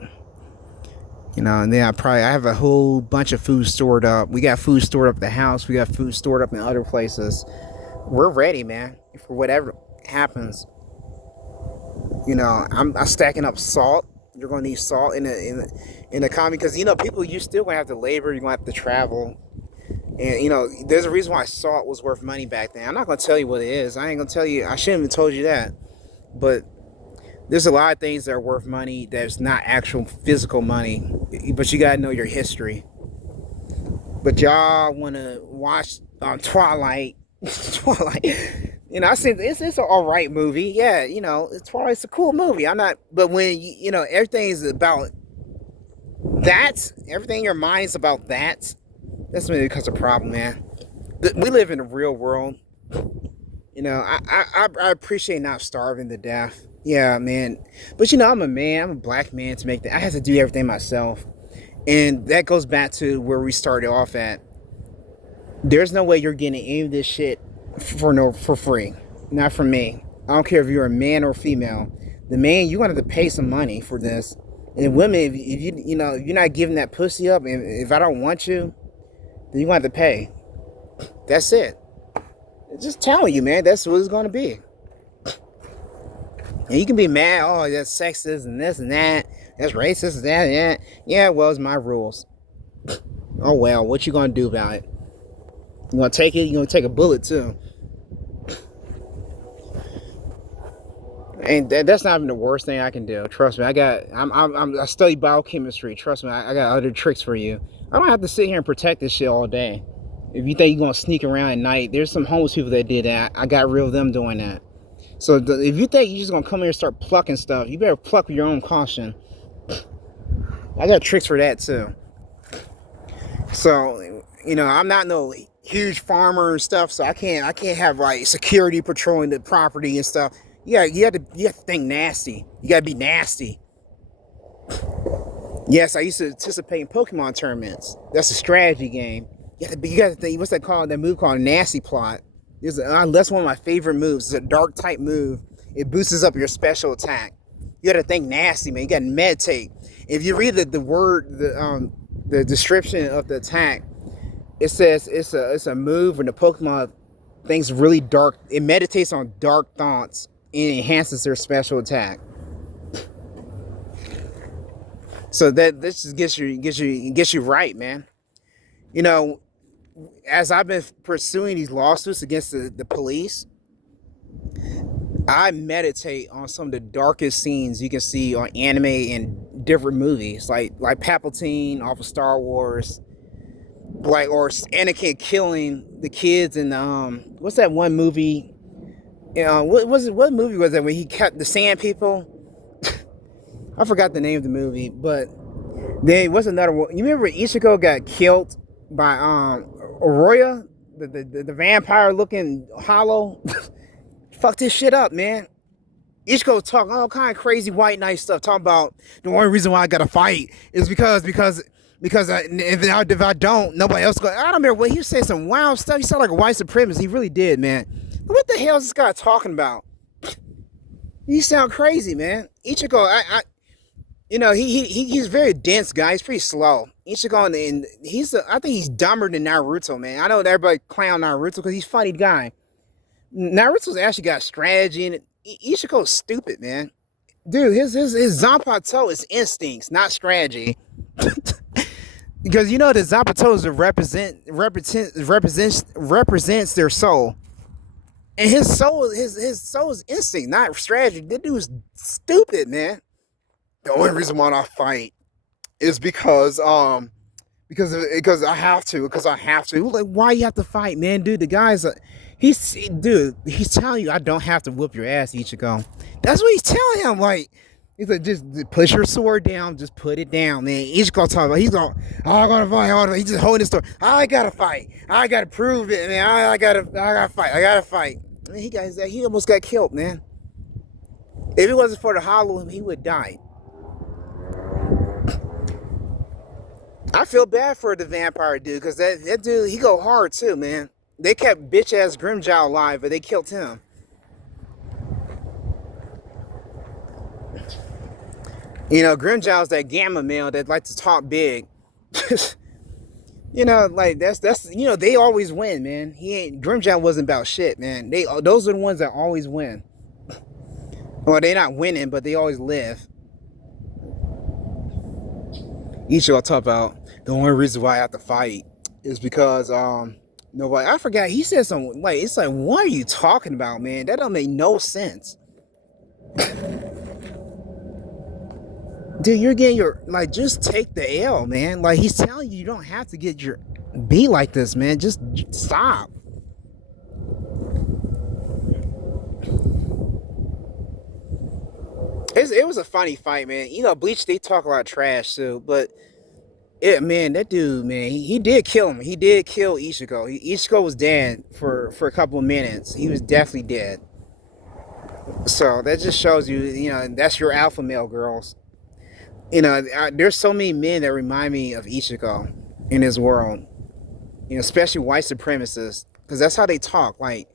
And then I have a whole bunch of food stored up. We got food stored up at the house. We got food stored up in other places. We're ready, man, for whatever happens. I'm stacking up salt. You're gonna need salt in the economy because people, you still gonna have to labor. You're gonna have to travel, and there's a reason why salt was worth money back then. I'm not gonna tell you what it is. I ain't gonna tell you. I shouldn't have told you that, but there's a lot of things that are worth money that's not actual physical money, but you gotta know your history. But y'all wanna watch Twilight. Twilight. I said it's an all right movie. Yeah, Twilight's a cool movie. I'm not, but when everything's about that, everything in your mind is about that. That's when it becomes a problem, man. We live in the real world. I appreciate not starving to death. Yeah, man. But I'm a man. I'm a black man to make that. I have to do everything myself, and that goes back to where we started off at. There's no way you're getting any of this shit for free. Not from me. I don't care if you're a man or female. The man, you're gonna have to pay some money for this. And women, if you're not giving that pussy up, and if I don't want you, then you're gonna have to pay. That's it. Just telling you, man. That's what it's gonna be. And you can be mad, oh, that's sexist and this and that. That's racist and that and that. Yeah, well, it's my rules. Oh well, what you gonna do about it? You gonna take it? You gonna take a bullet too? And that's not even the worst thing I can do. Trust me. I study biochemistry. Trust me. I got other tricks for you. I don't have to sit here and protect this shit all day. If you think you're gonna sneak around at night, there's some homeless people that did that. I got rid of them doing that. So if you think you're just gonna come here and start plucking stuff, you better pluck with your own caution. I got tricks for that too. So I'm not no huge farmer and stuff, so I can't have like security patrolling the property and stuff. You have to think nasty. You gotta be nasty. Yes, I used to participate in Pokemon tournaments. That's a strategy game. You got to think. What's that called? That move called Nasty Plot. That's one of my favorite moves. It's a dark type move. It boosts up your special attack. You got to think nasty, man. You got to meditate. If you read the description of the attack, it says it's a move when the Pokemon thinks really dark. It meditates on dark thoughts and enhances their special attack. So this just gets you right, man. As I've been pursuing these lawsuits against the police, I meditate on some of the darkest scenes you can see on anime and different movies, like Palpatine off of Star Wars, or Anakin killing the kids in what's that one movie? What movie was that when he kept the Sand People? I forgot the name of the movie, but then what's another one? You remember Ichigo got killed by Oroya, the vampire looking hollow? Fuck this shit up, man. Ichigo talking all kind of crazy white knight stuff, talking about the only reason why I gotta fight is because if I don't, nobody else go. I don't remember what he said, some wild stuff. He sounded like a white supremacist. He really did, man. What the hell is this guy talking about? You sound crazy, man. Ichigo, he's a very dense guy. He's pretty slow. Ichigo, and I think he's dumber than Naruto, man. I know that everybody clown Naruto because he's a funny guy. Naruto's actually got strategy in it. Ichigo's stupid, man. Dude, his Zanpakuto is instincts, not strategy. Because the Zanpakuto represents their soul. And his soul is instinct, not strategy. That dude's stupid, man. The only reason why I fight is because because I have to. Like, why you have to fight, man, dude? The guy's he's telling you I don't have to whoop your ass, Ichigo. That's what he's telling him. Like, he's like, just push your sword down, just put it down, man. Ichigo talking about I'm gonna fight. He's just holding his sword. I gotta fight. I gotta prove it, man. I gotta fight. I gotta fight. I mean, he almost got killed, man. If it wasn't for the hollow, he would die. I feel bad for the vampire dude because that dude, he go hard too, man. They kept bitch ass Grimjow alive, but they killed him. You know, Grimjow's that gamma male that likes to talk big. You know, like that's they always win, man. Grimjow wasn't about shit, man. Those are the ones that always win. Well, they're not winning, but they always live. Ichigo talk about the only reason why I have to fight is because nobody. I forgot he said something like it's like what are you talking about, man? That don't make no sense. Dude, you're getting just take the L, man. Like he's telling you don't have to be like this, man. Just stop. It was a funny fight, man. You know, Bleach, they talk a lot of trash too, but man, that dude, man, he did kill him. He did kill Ichigo. Ichigo was dead for a couple of minutes. He was definitely dead. So that just shows you, that's your alpha male, girls. There's so many men that remind me of Ichigo in this world. Especially white supremacists, because that's how they talk. Like,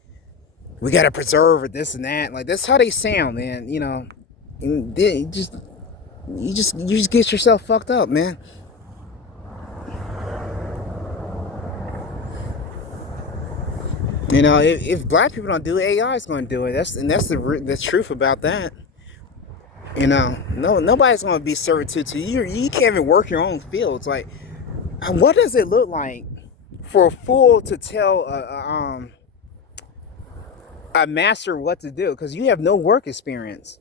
we gotta preserve this and that. Like, that's how they sound, man. You just get yourself fucked up, man. If black people don't do it, AI is going to do it. That's the truth about that. Nobody's going to be servitude to you. You can't even work your own fields. Like, what does it look like for a fool to tell a master what to do? Because you have no work experience.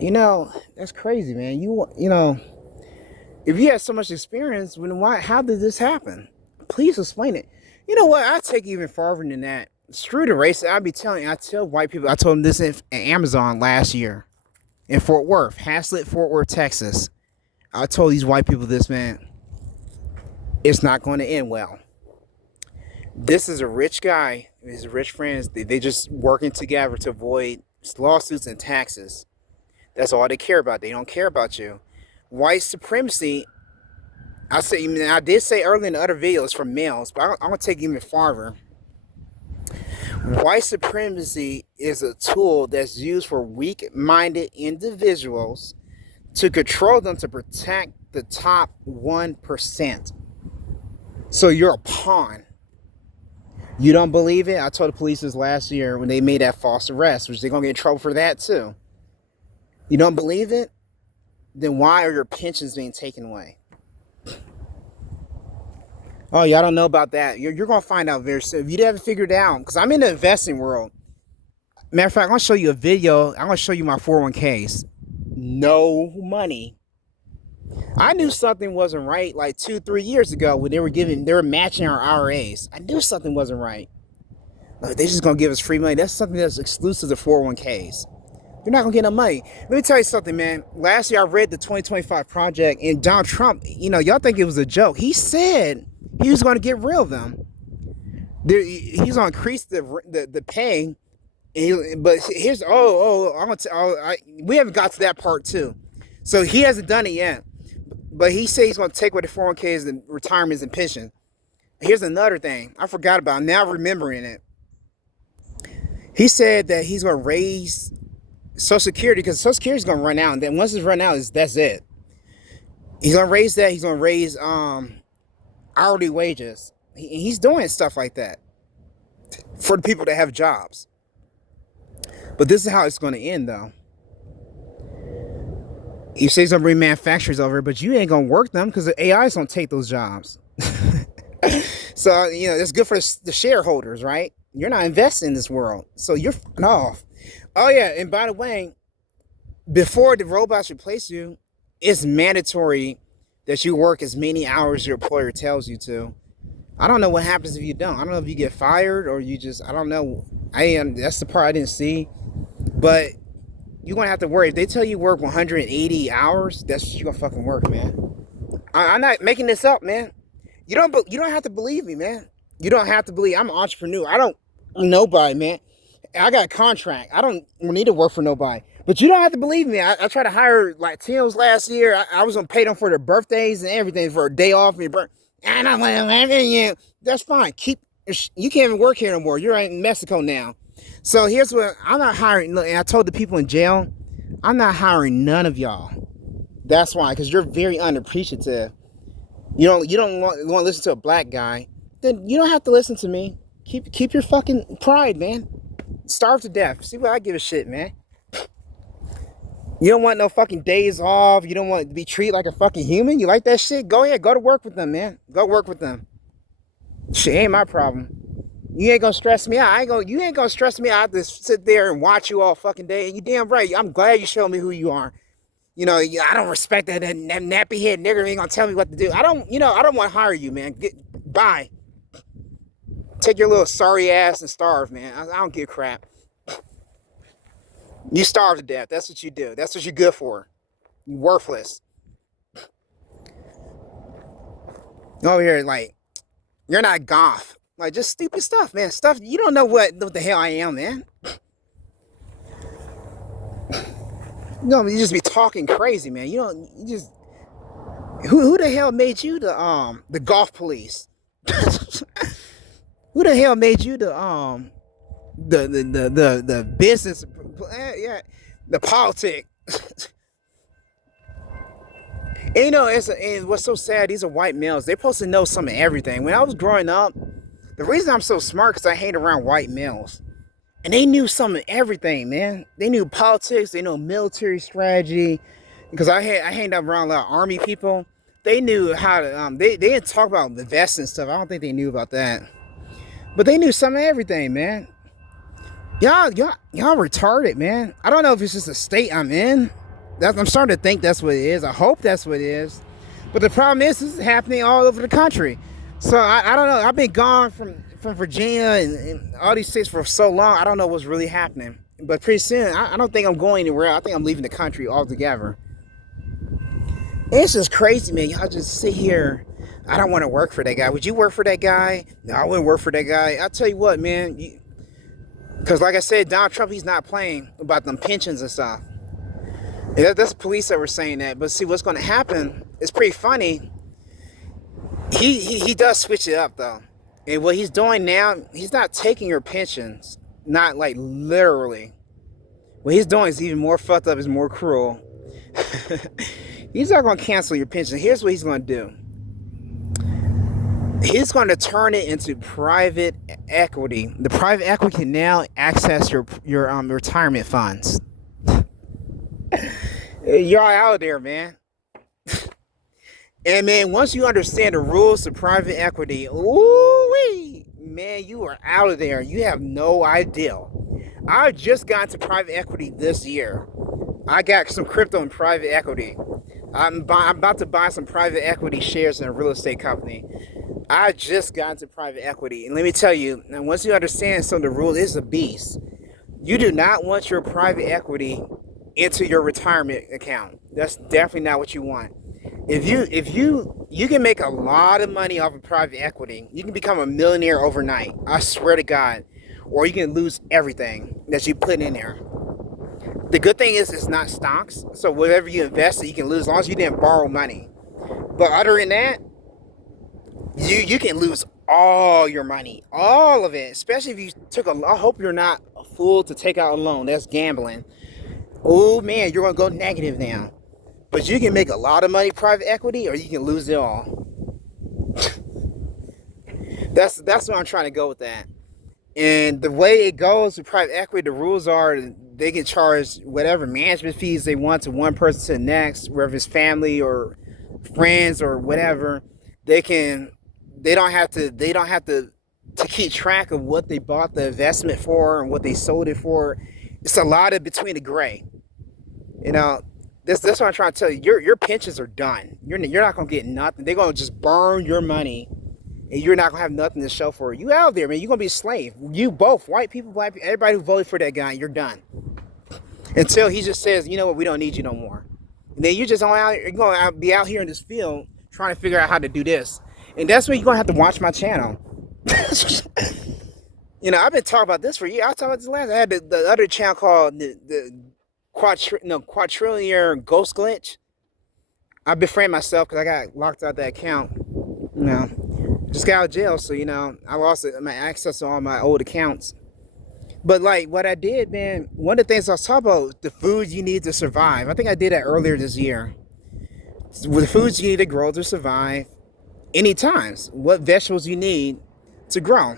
That's crazy, man. If you have so much experience, then why? How did this happen? Please explain it. You know what? I take it even farther than that. Screw the race. I tell white people. I told them this in Amazon last year in Fort Worth, Haslett, Fort Worth, Texas. I told these white people this, man. It's not going to end well. This is a rich guy. His rich friends. They just working together to avoid lawsuits and taxes. That's all they care about. They don't care about you. White supremacy. I did say earlier in the other videos for males, but I'm going to take it even farther. White supremacy is a tool that's used for weak-minded individuals to control them to protect the top 1%. So you're a pawn. You don't believe it? I told the police this last year when they made that false arrest, which they're going to get in trouble for that too. You don't believe it? Then why are your pensions being taken away? Oh, y'all don't know about that. You're going to find out very soon. If you haven't figured it out, because I'm in the investing world. Matter of fact, I'm going to show you a video. I'm going to show you my 401ks. No money. I knew something wasn't right like 2-3 years ago when they were matching our IRAs. I knew something wasn't right. Like, they're just going to give us free money. That's something that's exclusive to 401ks. You're not going to get no money. Let me tell you something, man. Last year I read the 2025 project, and Donald Trump, y'all think it was a joke. He said he was going to get rid of them. He's going to increase the pay. But here's we haven't got to that part too. So he hasn't done it yet. But he said he's going to take away the 401ks and retirements and pension. Here's another thing I forgot about. I'm now remembering it. He said that he's going to raise Social Security, because Social Security is going to run out, and then once it's run out, that's it. He's going to raise that. He's going to raise hourly wages. He's doing stuff like that for the people that have jobs. But this is how it's going to end, though. He says he's going to bring manufacturers over, but you ain't going to work them because the AI is going to take those jobs. So, that's good for the shareholders, right? You're not investing in this world, so you're f***ing off. Oh, yeah, and by the way, before the robots replace you, it's mandatory that you work as many hours your employer tells you to. I don't know what happens if you don't. I don't know if you get fired or you just, I don't know. That's the part I didn't see. But you're going to have to worry. If they tell you work 180 hours, that's what you're going to fucking work, man. I'm not making this up, man. You don't have to believe me, man. You don't have to believe. I'm an entrepreneur. I'm nobody, man. I got a contract. I don't need to work for nobody. But you don't have to believe me. I tried to hire like Latinos last year. I was gonna pay them for their birthdays and everything for a day off. And I'm like, you. That's fine. You can't even work here no more. You're in Mexico now. So here's what I'm not hiring. Look, and I told the people in jail, I'm not hiring none of y'all. That's why, because you're very unappreciative. You don't want to listen to a black guy. Then you don't have to listen to me. Keep your fucking pride, man. Starve to death. See what I give a shit, man. You don't want no fucking days off. You don't want to be treated like a fucking human. You like that shit? Go ahead. Go to work with them, man. Go work with them. Shit ain't my problem. You ain't gonna stress me out. You ain't gonna stress me out to sit there and watch you all fucking day. And you damn right. I'm glad you showed me who you are. I don't respect that nappy head nigger ain't gonna tell me what to do. I don't want to hire you, man. Bye. Take your little sorry ass and starve, man. I don't give a crap. You starve to death. That's what you do. That's what you're good for. You worthless. Over here, like, you're not goth. Like, just stupid stuff, man. Stuff, you don't know what the hell I am, man. You just be talking crazy, man. You just... Who the hell made you the golf police? Who the hell made you the business, yeah, the politic? And and what's so sad, these are white males. They're supposed to know some of everything. When I was growing up, the reason I'm so smart because I hang around white males. And they knew some of everything, man. They knew politics, they knew military strategy. Because I hanged up around a lot of army people. They knew how to, they didn't talk about the vests and stuff. I don't think they knew about that. But they knew some of everything, man. Y'all retarded, man. I don't know if it's just a state I'm in. I'm starting to think that's what it is. I hope that's what it is. But the problem is, this is happening all over the country. So I don't know. I've been gone from Virginia and all these states for so long. I don't know what's really happening. But pretty soon, I don't think I'm going anywhere. I think I'm leaving the country altogether. It's just crazy, man. Y'all just sit here. I don't want to work for that guy. Would you work for that guy? No, I wouldn't work for that guy. I'll tell you what, man. Because like I said, Donald Trump, he's not playing about them pensions and stuff. And that's police that were saying that. But see, what's going to happen, it's pretty funny. He does switch it up, though. And what he's doing now, he's not taking your pensions. Not like literally. What he's doing is even more fucked up, is more cruel. He's not going to cancel your pension. Here's what he's going to do. He's going to turn it into private equity. The private equity can now access your retirement funds. Y'all out there, man. And man, once you understand the rules of private equity, ooh-wee, man, you are out of there. You have no idea. I just got into private equity this year. I got some crypto in private equity. I'm about to buy some private equity shares in a real estate company. I just got into private equity. And let me tell you, and once you understand some of the rules, it's a beast. You do not want your private equity into your retirement account. That's definitely not what you want. If you can make a lot of money off of private equity, you can become a millionaire overnight. I swear to God. Or you can lose everything that you put in there. The good thing is it's not stocks. So whatever you invest, you can lose as long as you didn't borrow money. But other than that, you can lose all your money, all of it. Especially if you took I hope you're not a fool to take out a loan. That's gambling. Oh man, you're gonna go negative now. But you can make a lot of money private equity, or you can lose it all. That's what I'm trying to go with that. And the way it goes with private equity, the rules are they can charge whatever management fees they want to one person to the next, whether it's family or friends or whatever. They don't have to keep track of what they bought the investment for and what they sold it for. It's a lot of between the gray. That's what I'm trying to tell you. Your pensions are done. You're not gonna get nothing. They're gonna just burn your money, and you're not gonna have nothing to show for it. You out there, man. You're gonna be a slave. You both, white people, black people, everybody who voted for that guy, you're done. Until he just says, you know what, we don't need you no more. And then you just you're gonna be out here in this field trying to figure out how to do this. And that's where you're gonna have to watch my channel. You know, I've been talking about this for years. I talked about this last. I had the other channel called the Quadrillion Ghost Glitch. I befriended myself because I got locked out that account. You know, just got out of jail, so you know I lost my access to all my old accounts. But like what I did, man, one of the things I was talking about, the foods you need to survive. I think I did that earlier this year. With the foods you need to grow to survive, any times, what vegetables you need to grow.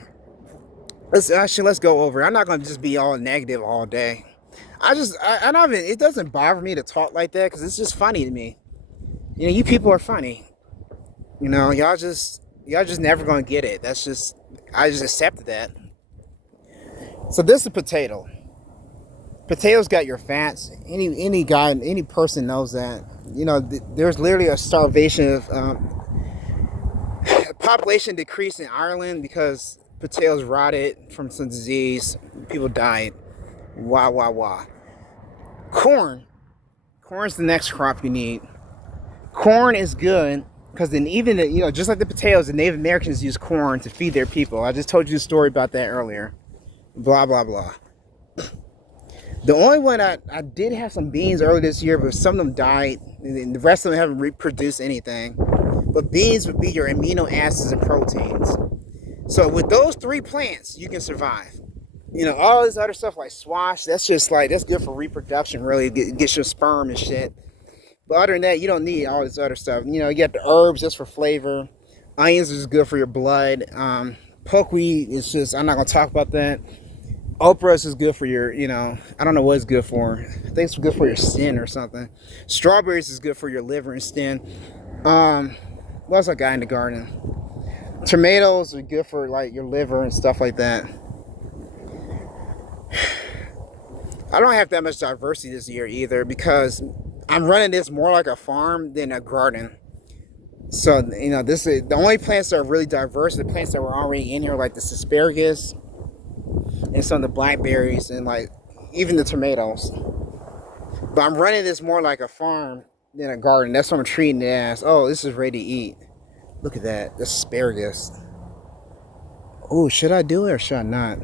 Let's go over. I'm not gonna just be all negative all day. I don't even. It doesn't bother me to talk like that because it's just funny to me. You know, you people are funny. You know, y'all just never gonna get it. That's just I just accepted that. So this is a potato. Potatoes got your fats. Any guy, any person knows that. You know, there's literally a starvation of population decrease in Ireland because potatoes rotted from some disease. People died. Wah. Corn. Corn's the next crop you need. Corn is good because then even you know, just like the potatoes, the Native Americans use corn to feed their people. I just told you a story about that earlier. Blah blah blah. The only one I did have some beans earlier this year, but some of them died, and the rest of them haven't reproduced anything. But beans would be your amino acids and proteins. So with those three plants, you can survive. You know, all this other stuff like squash, that's just like, that's good for reproduction, really. It gets your sperm and shit. But other than that, you don't need all this other stuff. You know, you got the herbs just for flavor. Onions is good for your blood. Pokeweed is just, I'm not going to talk about that. Okra is good for your, you know, I don't know what it's good for. I think it's good for your skin or something. Strawberries is good for your liver and skin. What else I got in the garden? Tomatoes are good for like your liver and stuff like that. I don't have that much diversity this year either because I'm running this more like a farm than a garden. So, you know, this is the only plants that are really diverse. The plants that were already in here, like this asparagus and some of the blackberries and like even the tomatoes. But I'm running this more like a farm than a garden. That's what I'm treating it as. Oh, this is ready to eat. Look at that. That's asparagus. Oh, should I do it or should I not?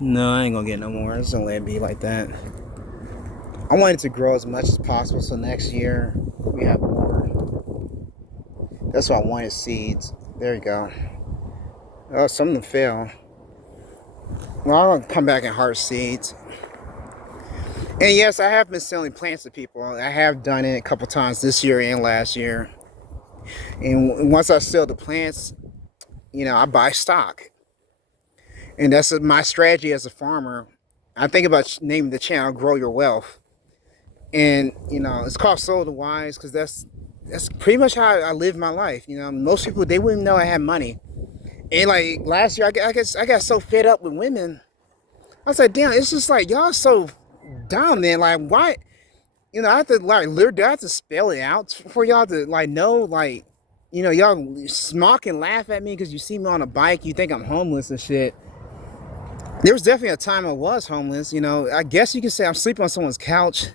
No, I ain't gonna get no more. It's gonna let it be like that. I want it to grow as much as possible so next year we have more. That's why I wanted seeds. There you go. Oh, some of them fell. Well, I'll come back and harvest seeds. And yes, I have been selling plants to people. I have done it a couple times this year and last year. And once I sell the plants, you know, I buy stock. And that's my strategy as a farmer. I think about naming the channel Grow Your Wealth. And, you know, it's called Soul to Wise because that's pretty much how I live my life. You know, most people, they wouldn't know I had money. And like last year, I got so fed up with women. I was like, damn, it's just like, y'all so dumb, man. Like, why? You know, I have to like literally, I have to spell it out for y'all to like know, like, you know, y'all smock and laugh at me because you see me on a bike, you think I'm homeless and shit. There was definitely a time I was homeless. You know, I guess you could say I'm sleeping on someone's couch.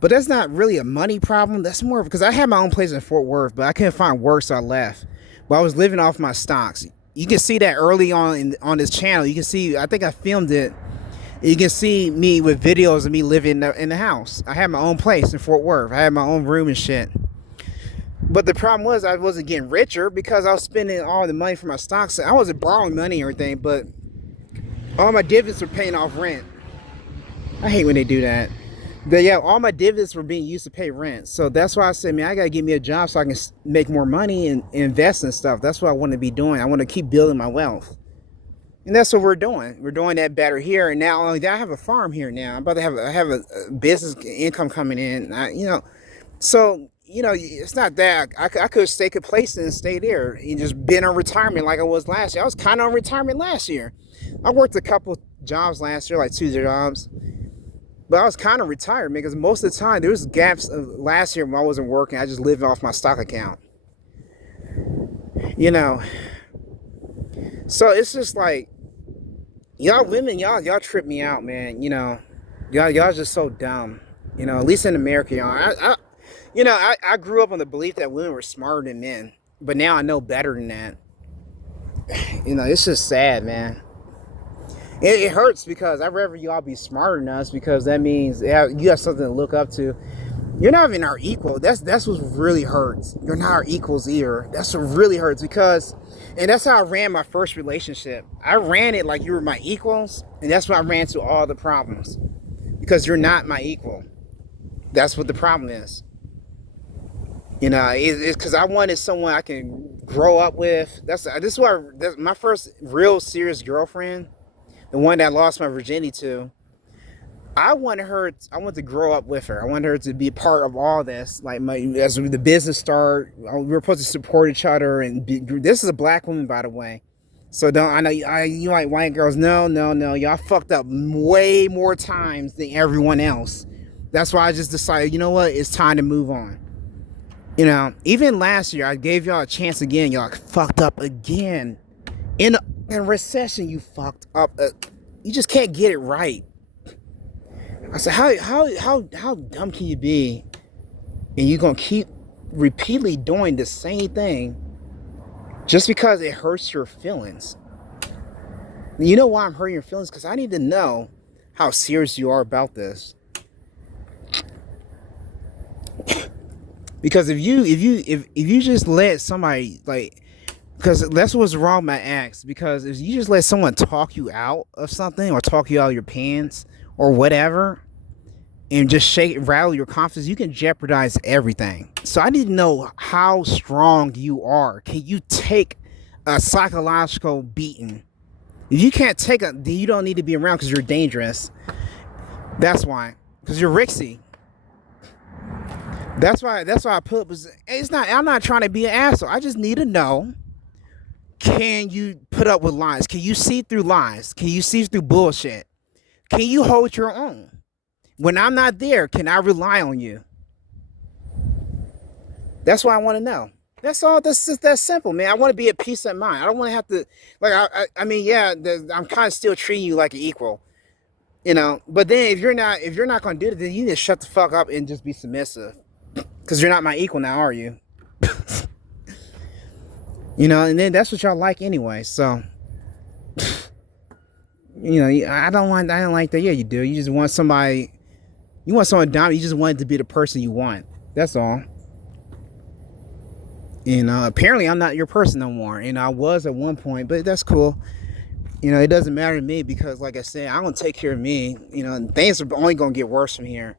But that's not really a money problem. That's more because I had my own place in Fort Worth, but I couldn't find work, so I left. But I was living off my stocks. You can see that early on on this channel. You can see, I think I filmed it. You can see me with videos of me living in the house. I had my own place in Fort Worth. I had my own room and shit. But the problem was I wasn't getting richer because I was spending all the money for my stocks. I wasn't borrowing money or anything, but all my dividends were paying off rent. I hate when they do that. But yeah, all my dividends were being used to pay rent. So that's why I said, man, I got to get me a job so I can make more money and invest in stuff. That's what I want to be doing. I want to keep building my wealth. And that's what we're doing. We're doing that better here. And now only that, I have a farm here now. I'm about to have a business income coming in. You know, so, you know, it's not that. I could stay complacent and stay there and just been on retirement like I was last year. I was kind of on retirement last year. I worked a couple jobs last year, like 2 jobs. But I was kind of retired, man, because most of the time there was gaps of last year when I wasn't working. I just lived off my stock account, you know. So it's just like y'all women, y'all trip me out, man. You know, y'all just so dumb. You know, at least in America, y'all. I grew up on the belief that women were smarter than men, but now I know better than that. You know, it's just sad, man. It hurts because I'd rather y'all be smarter than us because that means you have something to look up to. You're not even our equal. That's what really hurts. You're not our equals either. That's what really hurts because, and that's how I ran my first relationship. I ran it like you were my equals, and that's why I ran into all the problems because you're not my equal. That's what the problem is. You know, it's because I wanted someone I can grow up with. This is why my first real serious girlfriend, the one that I lost my virginity to. I wanted to grow up with her. I wanted her to be a part of all this. Like as the business start, we were supposed to support each other. And this is a black woman, by the way. So I know you like white girls. No, y'all fucked up way more times than everyone else. That's why I just decided, you know what, it's time to move on. You know, even last year I gave y'all a chance again. Y'all fucked up again. In recession, you fucked up. You just can't get it right. I said, how dumb can you be? And you're gonna keep repeatedly doing the same thing just because it hurts your feelings. You know why I'm hurting your feelings? Because I need to know how serious you are about this. Because if you just let somebody because that's what's wrong with my ex. Because if you just let someone talk you out of something or talk you out of your pants or whatever, and just rattle your confidence, you can jeopardize everything. So I need to know how strong you are. Can you take a psychological beating? If you can't take then you don't need to be around because you're dangerous. That's why. Because you're Rixie. That's why I put up. I'm not trying to be an asshole. I just need to know. Can you put up with lies? Can you see through lies? Can you see through bullshit? Can you hold your own? When I'm not there, can I rely on you? That's what I want to know. That's all. That's just that simple, man. I want to be at peace of mind. I don't want to have to, I mean, yeah, I'm kind of still treating you like an equal, you know. But then if you're not going to do it, then you need to shut the fuck up and just be submissive, because you're not my equal now, are you? You know, and then that's what y'all like anyway. So, you know, I don't like that. Yeah, you do. You just want somebody. You want someone dominant. You just want it to be the person you want. That's all. You know, apparently I'm not your person no more. You know, I was at one point, but that's cool. You know, it doesn't matter to me because, like I said, I'm going to take care of me. You know, and things are only going to get worse from here.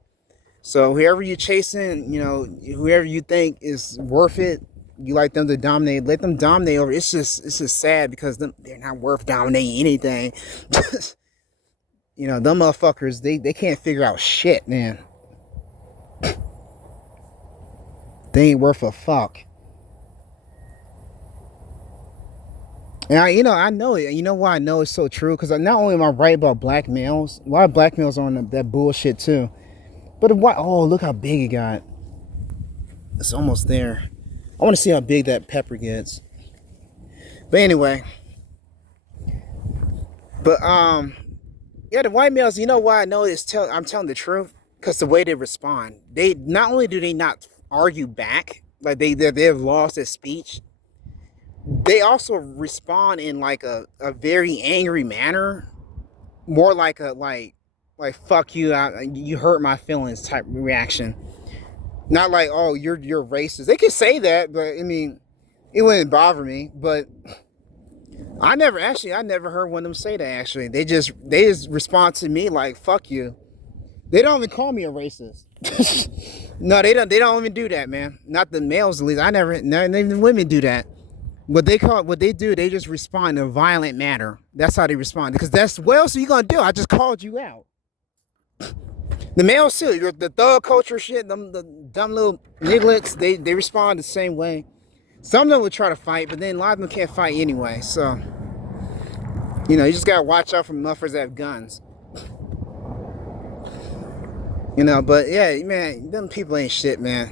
So whoever you're chasing, you know, whoever you think is worth it, you like them to dominate, let them dominate over. It's just sad because they're not worth dominating anything. You know, them motherfuckers, they can't figure out shit, man. They ain't worth a fuck. And I know it. You know why I know it's so true? Because not only am I right about black males, a lot of black males are on that bullshit too. But why? Oh, look how big it got. It's almost there. I want to see how big that pepper gets. But anyway. But yeah, the white males. You know why I know I'm telling the truth? Because the way they respond. They not only do they not argue back, like they've lost their speech. They also respond in like a very angry manner, more like fuck you, you hurt my feelings type reaction. Not like, oh, you're racist. They can say that, but I mean, it wouldn't bother me. But I never heard one of them say that. Actually, they just respond to me like fuck you. They don't even call me a racist. No, they don't even do that, man. Not the males at least. Not even the women do that. What they do, they just respond in a violent manner. That's how they respond. Because that's, what else are you going to do? I just called you out. The males too, the thug culture shit, the dumb little nigglets, they respond the same way. Some of them would try to fight, but then a lot of them can't fight anyway. So, you know, you just got to watch out for motherfuckers that have guns. But yeah, man, them people ain't shit, man.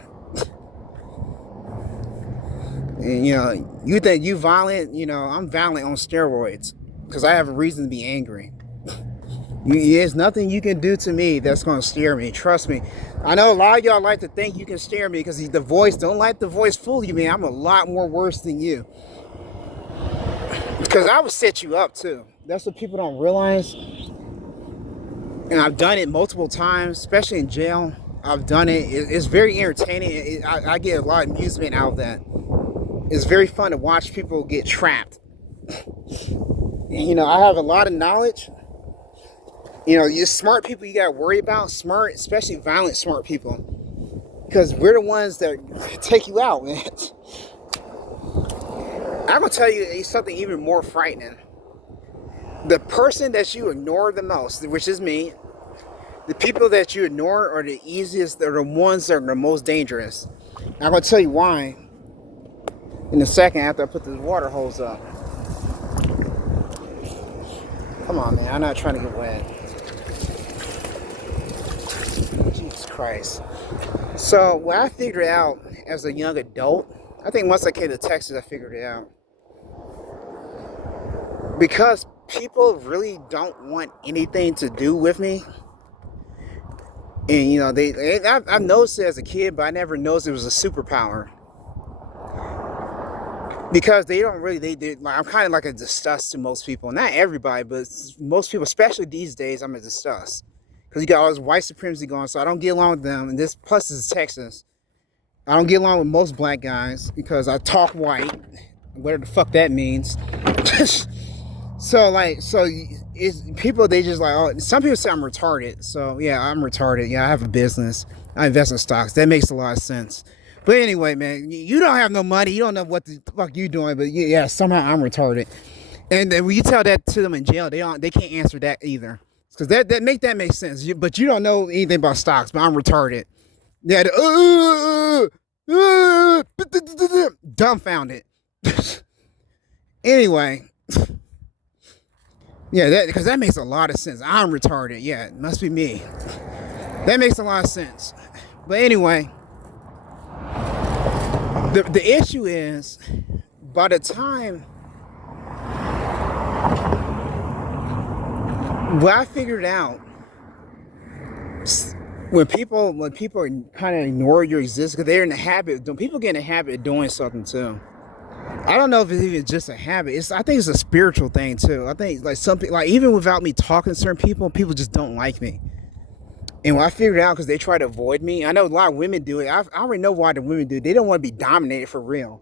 And, you think you violent? I'm violent on steroids because I have a reason to be angry. There's nothing you can do to me that's gonna scare me. Trust me. I know a lot of y'all like to think you can scare me because the voice. Don't let the voice fool you, man. I'm a lot more worse than you. Because I would set you up too. That's what people don't realize. And I've done it multiple times, especially in jail. I've done it. It's very entertaining. I get a lot of amusement out of that. It's very fun to watch people get trapped. I have a lot of knowledge. You smart people you gotta worry about. Smart, especially violent smart people, because we're the ones that take you out, man. I'm gonna tell you something even more frightening. The person that you ignore the most, which is me, the people that you ignore are the easiest. They're the ones that are the most dangerous. I'm gonna tell you why in a second after I put this water hose up. Come on, man. I'm not trying to get wet. Jesus Christ. So what I figured out as a young adult, I think once I came to Texas, I figured it out. Because people really don't want anything to do with me. And I've noticed it as a kid, but I never noticed it was a superpower. Because they don't really, like, I'm kind of like a disgust to most people. Not everybody, but most people, especially these days, I'm a disgust. Because you got all this white supremacy going, so I don't get along with them. And this, plus this is Texas. I don't get along with most black guys because I talk white, whatever the fuck that means. So it's people, they just like, oh, some people say I'm retarded. So yeah, I'm retarded. Yeah, I have a business. I invest in stocks. That makes a lot of sense. But anyway, man, you don't have no money. You don't know what the fuck you doing. But yeah, somehow I'm retarded. And then when you tell that to them in jail, they can't answer that either. Because that makes sense. But you don't know anything about stocks. But I'm retarded. Yeah, dumbfounded. Anyway, yeah, because that makes a lot of sense. I'm retarded. Yeah, it must be me. That makes a lot of sense. But anyway, the issue is, by the time what I figured out, when people kind of ignore your existence because they're in the habit, people get in the habit of doing something too. I don't know if it's even just a habit. I think it's a spiritual thing too. I think like something like even without me talking to certain people just don't like me. And when I figured out, because they try to avoid me, I know a lot of women do it. I already know why the women do it. They don't want to be dominated for real.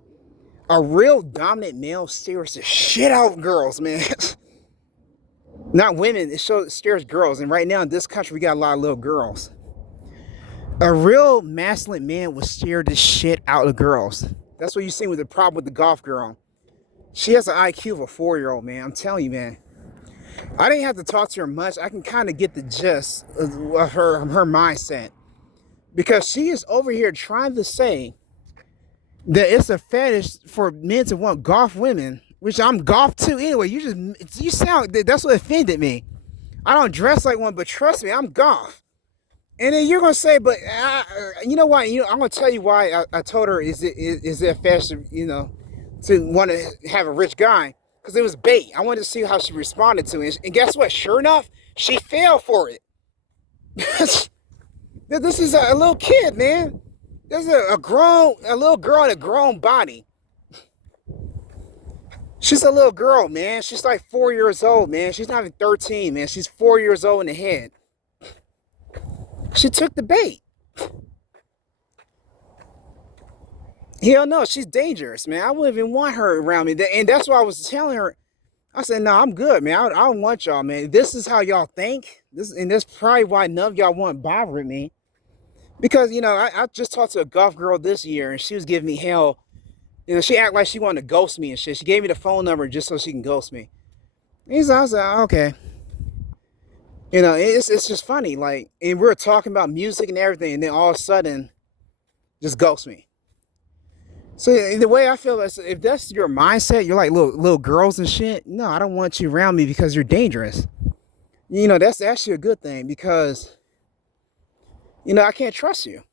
A real dominant male stares the shit out of girls, man. Not women. It stares girls. And right now in this country, we got a lot of little girls. A real masculine man would stare the shit out of girls. That's what you see with the problem with the goth girl. She has an IQ of a 4-year-old, man. I'm telling you, man. I didn't have to talk to her much. I can kind of get the gist of her mindset. Because she is over here trying to say that it's a fetish for men to want goth women, which I'm goth too. Anyway, you sound, that's what offended me. I don't dress like one, but trust me, I'm goth. And then you're gonna say, but you know what? I'm gonna tell you why I told her is it a fashion, to want to have a rich guy, because it was bait. I wanted to see how she responded to it, and guess what? Sure enough, she fell for it. This is a little kid, man. This is a little girl in a grown body. She's a little girl, man. She's like 4 years old, man. She's not even 13, man. She's 4 years old in the head. She took the bait. Hell no, she's dangerous, man. I wouldn't even want her around me. And that's why I was telling her. I said, no, I'm good, man. I don't want y'all, man. This is how y'all think. And that's probably why none of y'all want to bother with me. Because, I just talked to a goth girl this year, and she was giving me hell. She acted like she wanted to ghost me and shit. She gave me the phone number just so she can ghost me. And I was like, okay. It's just funny, like, and we're talking about music and everything, and then all of a sudden, just ghost me. So the way I feel is, if that's your mindset, you're like little girls and shit. No, I don't want you around me because you're dangerous. That's actually a good thing, because I can't trust you.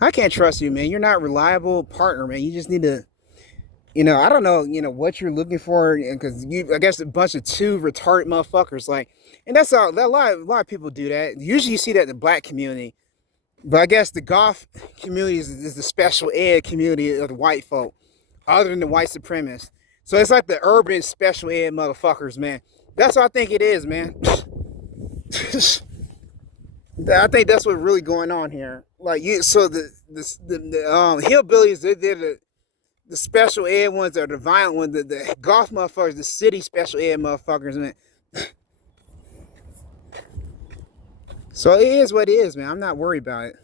I can't trust you, man. You're not a reliable partner, man. You just need to, I don't know, what you're looking for, because I guess a bunch of two retarded motherfuckers, like, and that's all. A lot of people do that. Usually, you see that in the black community, but I guess the goth community is the special ed community of the white folk, other than the white supremacists. So it's like the urban special ed motherfuckers, man. That's what I think it is, man. I think that's what's really going on here. Like so the hillbillies, they're the special ed ones, are the violent ones. The goth motherfuckers, the city special ed motherfuckers, man. So it is what it is, man. I'm not worried about it.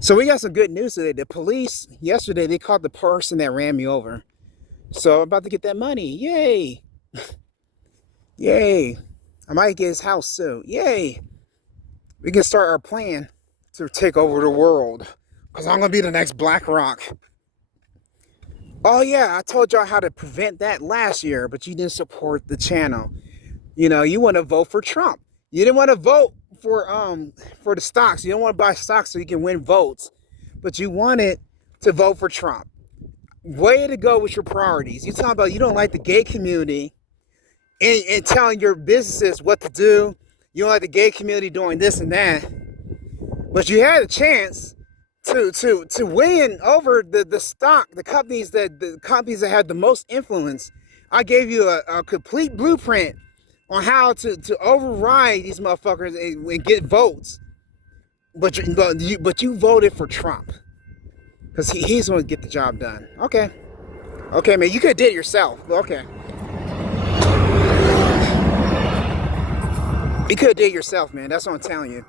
So we got some good news today. The police yesterday, they caught the person that ran me over. So I'm about to get that money. Yay! Yay! I might get his house soon. Yay! We can start our plan to take over the world. Because I'm going to be the next BlackRock. Oh yeah, I told y'all how to prevent that last year, but you didn't support the channel. You want to vote for Trump. You didn't want to vote for the stocks. You don't want to buy stocks so you can win votes. But you wanted to vote for Trump. Way to go with your priorities. You talking about you don't like the gay community and telling your businesses what to do. You don't like the gay community doing this and that. But you had a chance to win over the companies that had the most influence. I gave you a complete blueprint on how to override these motherfuckers and get votes. But you voted for Trump. Because he's going to get the job done. Okay. Okay, man, you could have did it yourself. Okay. You could have did it yourself, man. That's what I'm telling you.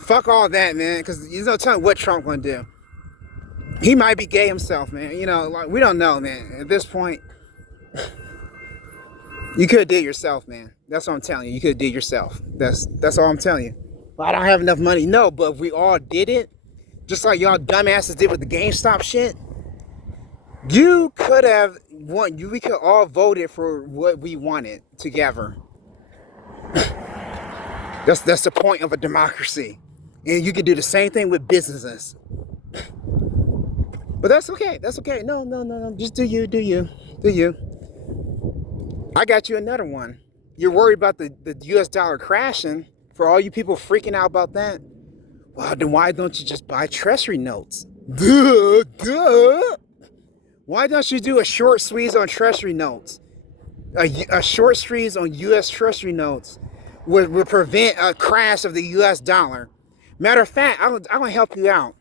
Fuck all that, man. Because there's no telling what Trump going to do. He might be gay himself, man. Like, we don't know, man. At this point, you could have did it yourself, man. That's what I'm telling you. You could have did it yourself. That's all I'm telling you. Well, I don't have enough money. No, but if we all did it, just like y'all dumbasses did with the GameStop shit, you could have won. We could all voted for what we wanted together. That's the point of a democracy. And you can do the same thing with businesses. But that's okay. That's okay. No. Just do you. I got you another one. You're worried about the US dollar crashing. For all you people freaking out about that, well, then why don't you just buy treasury notes? Duh. Why don't you do a short squeeze on treasury notes? A short squeeze on US treasury notes would prevent a crash of the US dollar. Matter of fact, I'm going to help you out.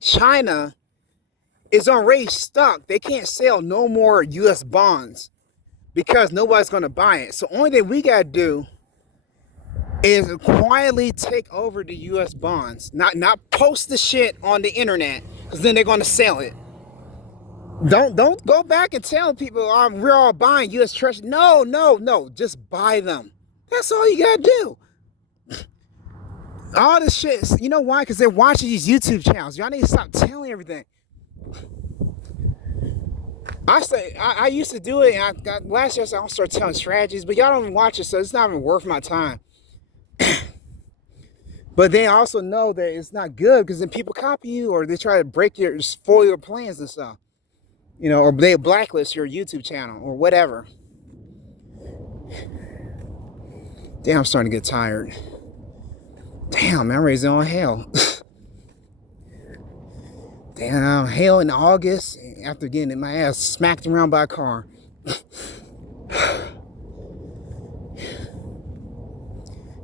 China is already stuck. They can't sell no more US bonds because nobody's going to buy it. So only thing we got to do is quietly take over the US bonds. Not post the shit on the internet, because then they're going to sell it. Don't go back and tell people we're all buying US treasury. No. Just buy them. That's all you got to do. All this shit, you know why? Because they're watching these YouTube channels. Y'all need to stop telling everything. I used to do it, and I got last year I said I don't start telling strategies, but y'all don't even watch it, so it's not even worth my time. But they also know that it's not good because then people copy you or they try to spoil your plans and stuff. Or they blacklist your YouTube channel or whatever. Damn, I'm starting to get tired. Damn, man, I'm raising on hell. Damn, hell in August after getting my ass smacked around by a car.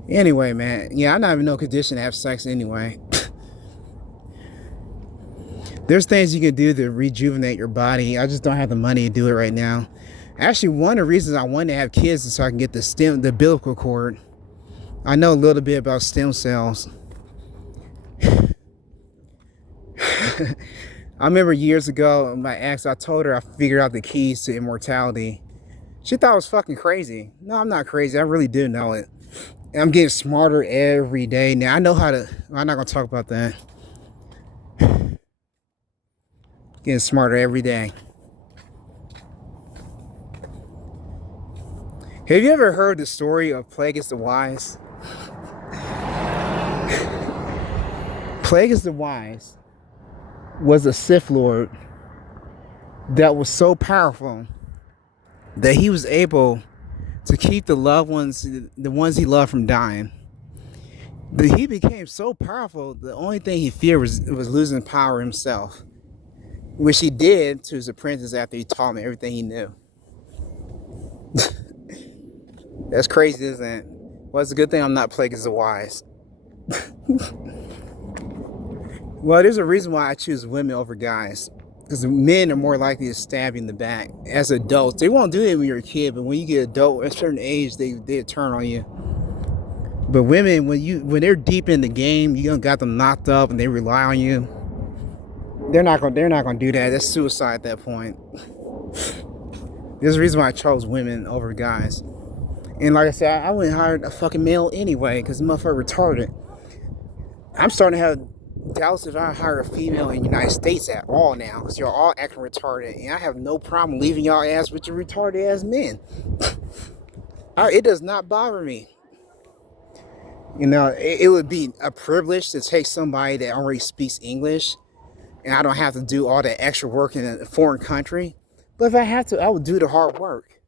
Anyway, man, yeah, I'm not even in no condition to have sex anyway. There's things you can do to rejuvenate your body. I just don't have the money to do it right now. Actually, one of the reasons I wanted to have kids is so I can get the umbilical cord. I know a little bit about stem cells. I remember years ago, my ex, I told her I figured out the keys to immortality. She thought I was fucking crazy. No, I'm not crazy. I really do know it. I'm getting smarter every day. Now, I know how to... I'm not going to talk about that. Getting smarter every day. Have you ever heard the story of Plagueis the Wise? Plagueis the Wise was a Sith Lord that was so powerful that he was able to keep the loved ones, the ones he loved, from dying. But he became so powerful, the only thing he feared was losing power himself, which he did to his apprentice after he taught him everything he knew. That's crazy, isn't it? Well, it's a good thing I'm not Plagueis the Wise. Well, there's a reason why I choose women over guys. Because men are more likely to stab you in the back. As adults, they won't do it when you're a kid, but when you get adult, at a certain age, they turn on you. But women, when they're deep in the game, you got them knocked up and they rely on you. They're not gonna do that. That's suicide at that point. There's a reason why I chose women over guys. And like I said, I wouldn't hire a fucking male anyway, because the motherfucker retarded. I'm starting to have doubts if I hire a female in the United States at all now, because you're all acting retarded, and I have no problem leaving y'all ass with your retarded ass men. It does not bother me. You know, it would be a privilege to take somebody that already speaks English, and I don't have to do all that extra work in a foreign country. But if I have to, I would do the hard work.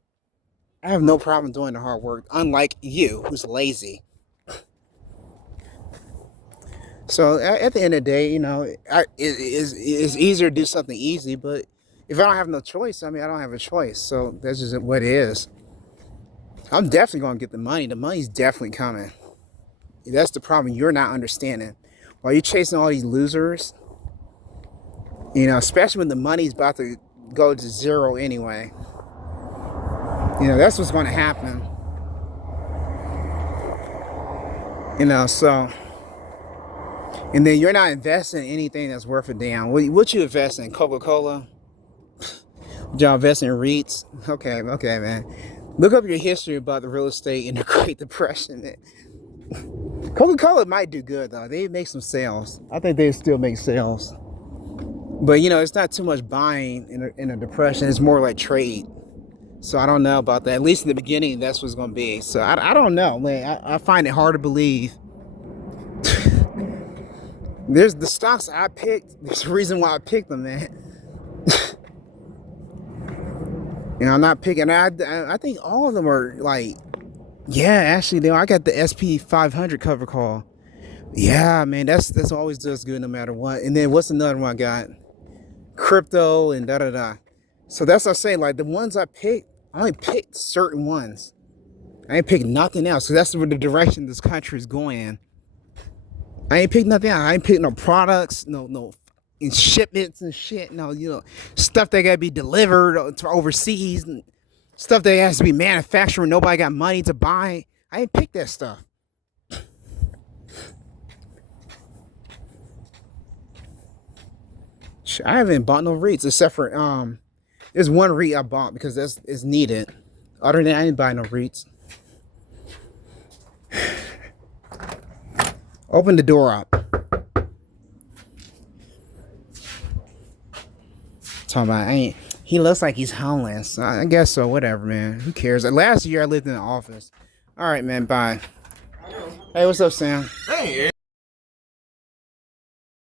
I have no problem doing the hard work, unlike you, who's lazy. So at the end of the day, you know, it's easier to do something easy, but if I don't have no choice, I mean, I don't have a choice. So that's just what it is. I'm definitely going to get the money. The money's definitely coming. That's the problem you're not understanding. While you're chasing all these losers, you know, especially when the money's about to go to zero anyway, you know, that's what's going to happen. You know, so... And then you're not investing in anything that's worth a damn. What you invest in? Coca-Cola? Y'all invest in REITs? Okay, man. Look up your history about the real estate in the Great Depression. Coca-Cola might do good, though. They make some sales. I think they still make sales. But, you know, it's not too much buying in a depression. It's more like trade. So I don't know about that. At least in the beginning, that's what's going to be. So I don't know, man. I find it hard to believe. There's the stocks I picked. There's a reason why I picked them, man. You know, I'm not picking. I think all of them are like, yeah. Actually, I got the SP 500 cover call. Yeah, man. That's always does good no matter what. And then what's another one I got? Crypto and da da da. So that's what I'm saying. Like the ones I picked, I only picked certain ones. I ain't picked nothing else. So that's where the direction this country is going in. I ain't picked nothing out. I ain't picked no products, no shipments and shit. No, you know, stuff that gotta be delivered to overseas and stuff that has to be manufactured. Nobody got money to buy. I ain't picked that stuff. I haven't bought no REITs except for there's one REIT I bought because it's needed. Other than that, I didn't buy no REITs. Open the door up. Talking about, he looks like he's homeless. I guess so, whatever, man. Who cares? Last year I lived in the office. All right, man, bye. Hey, what's up, Sam? Hey,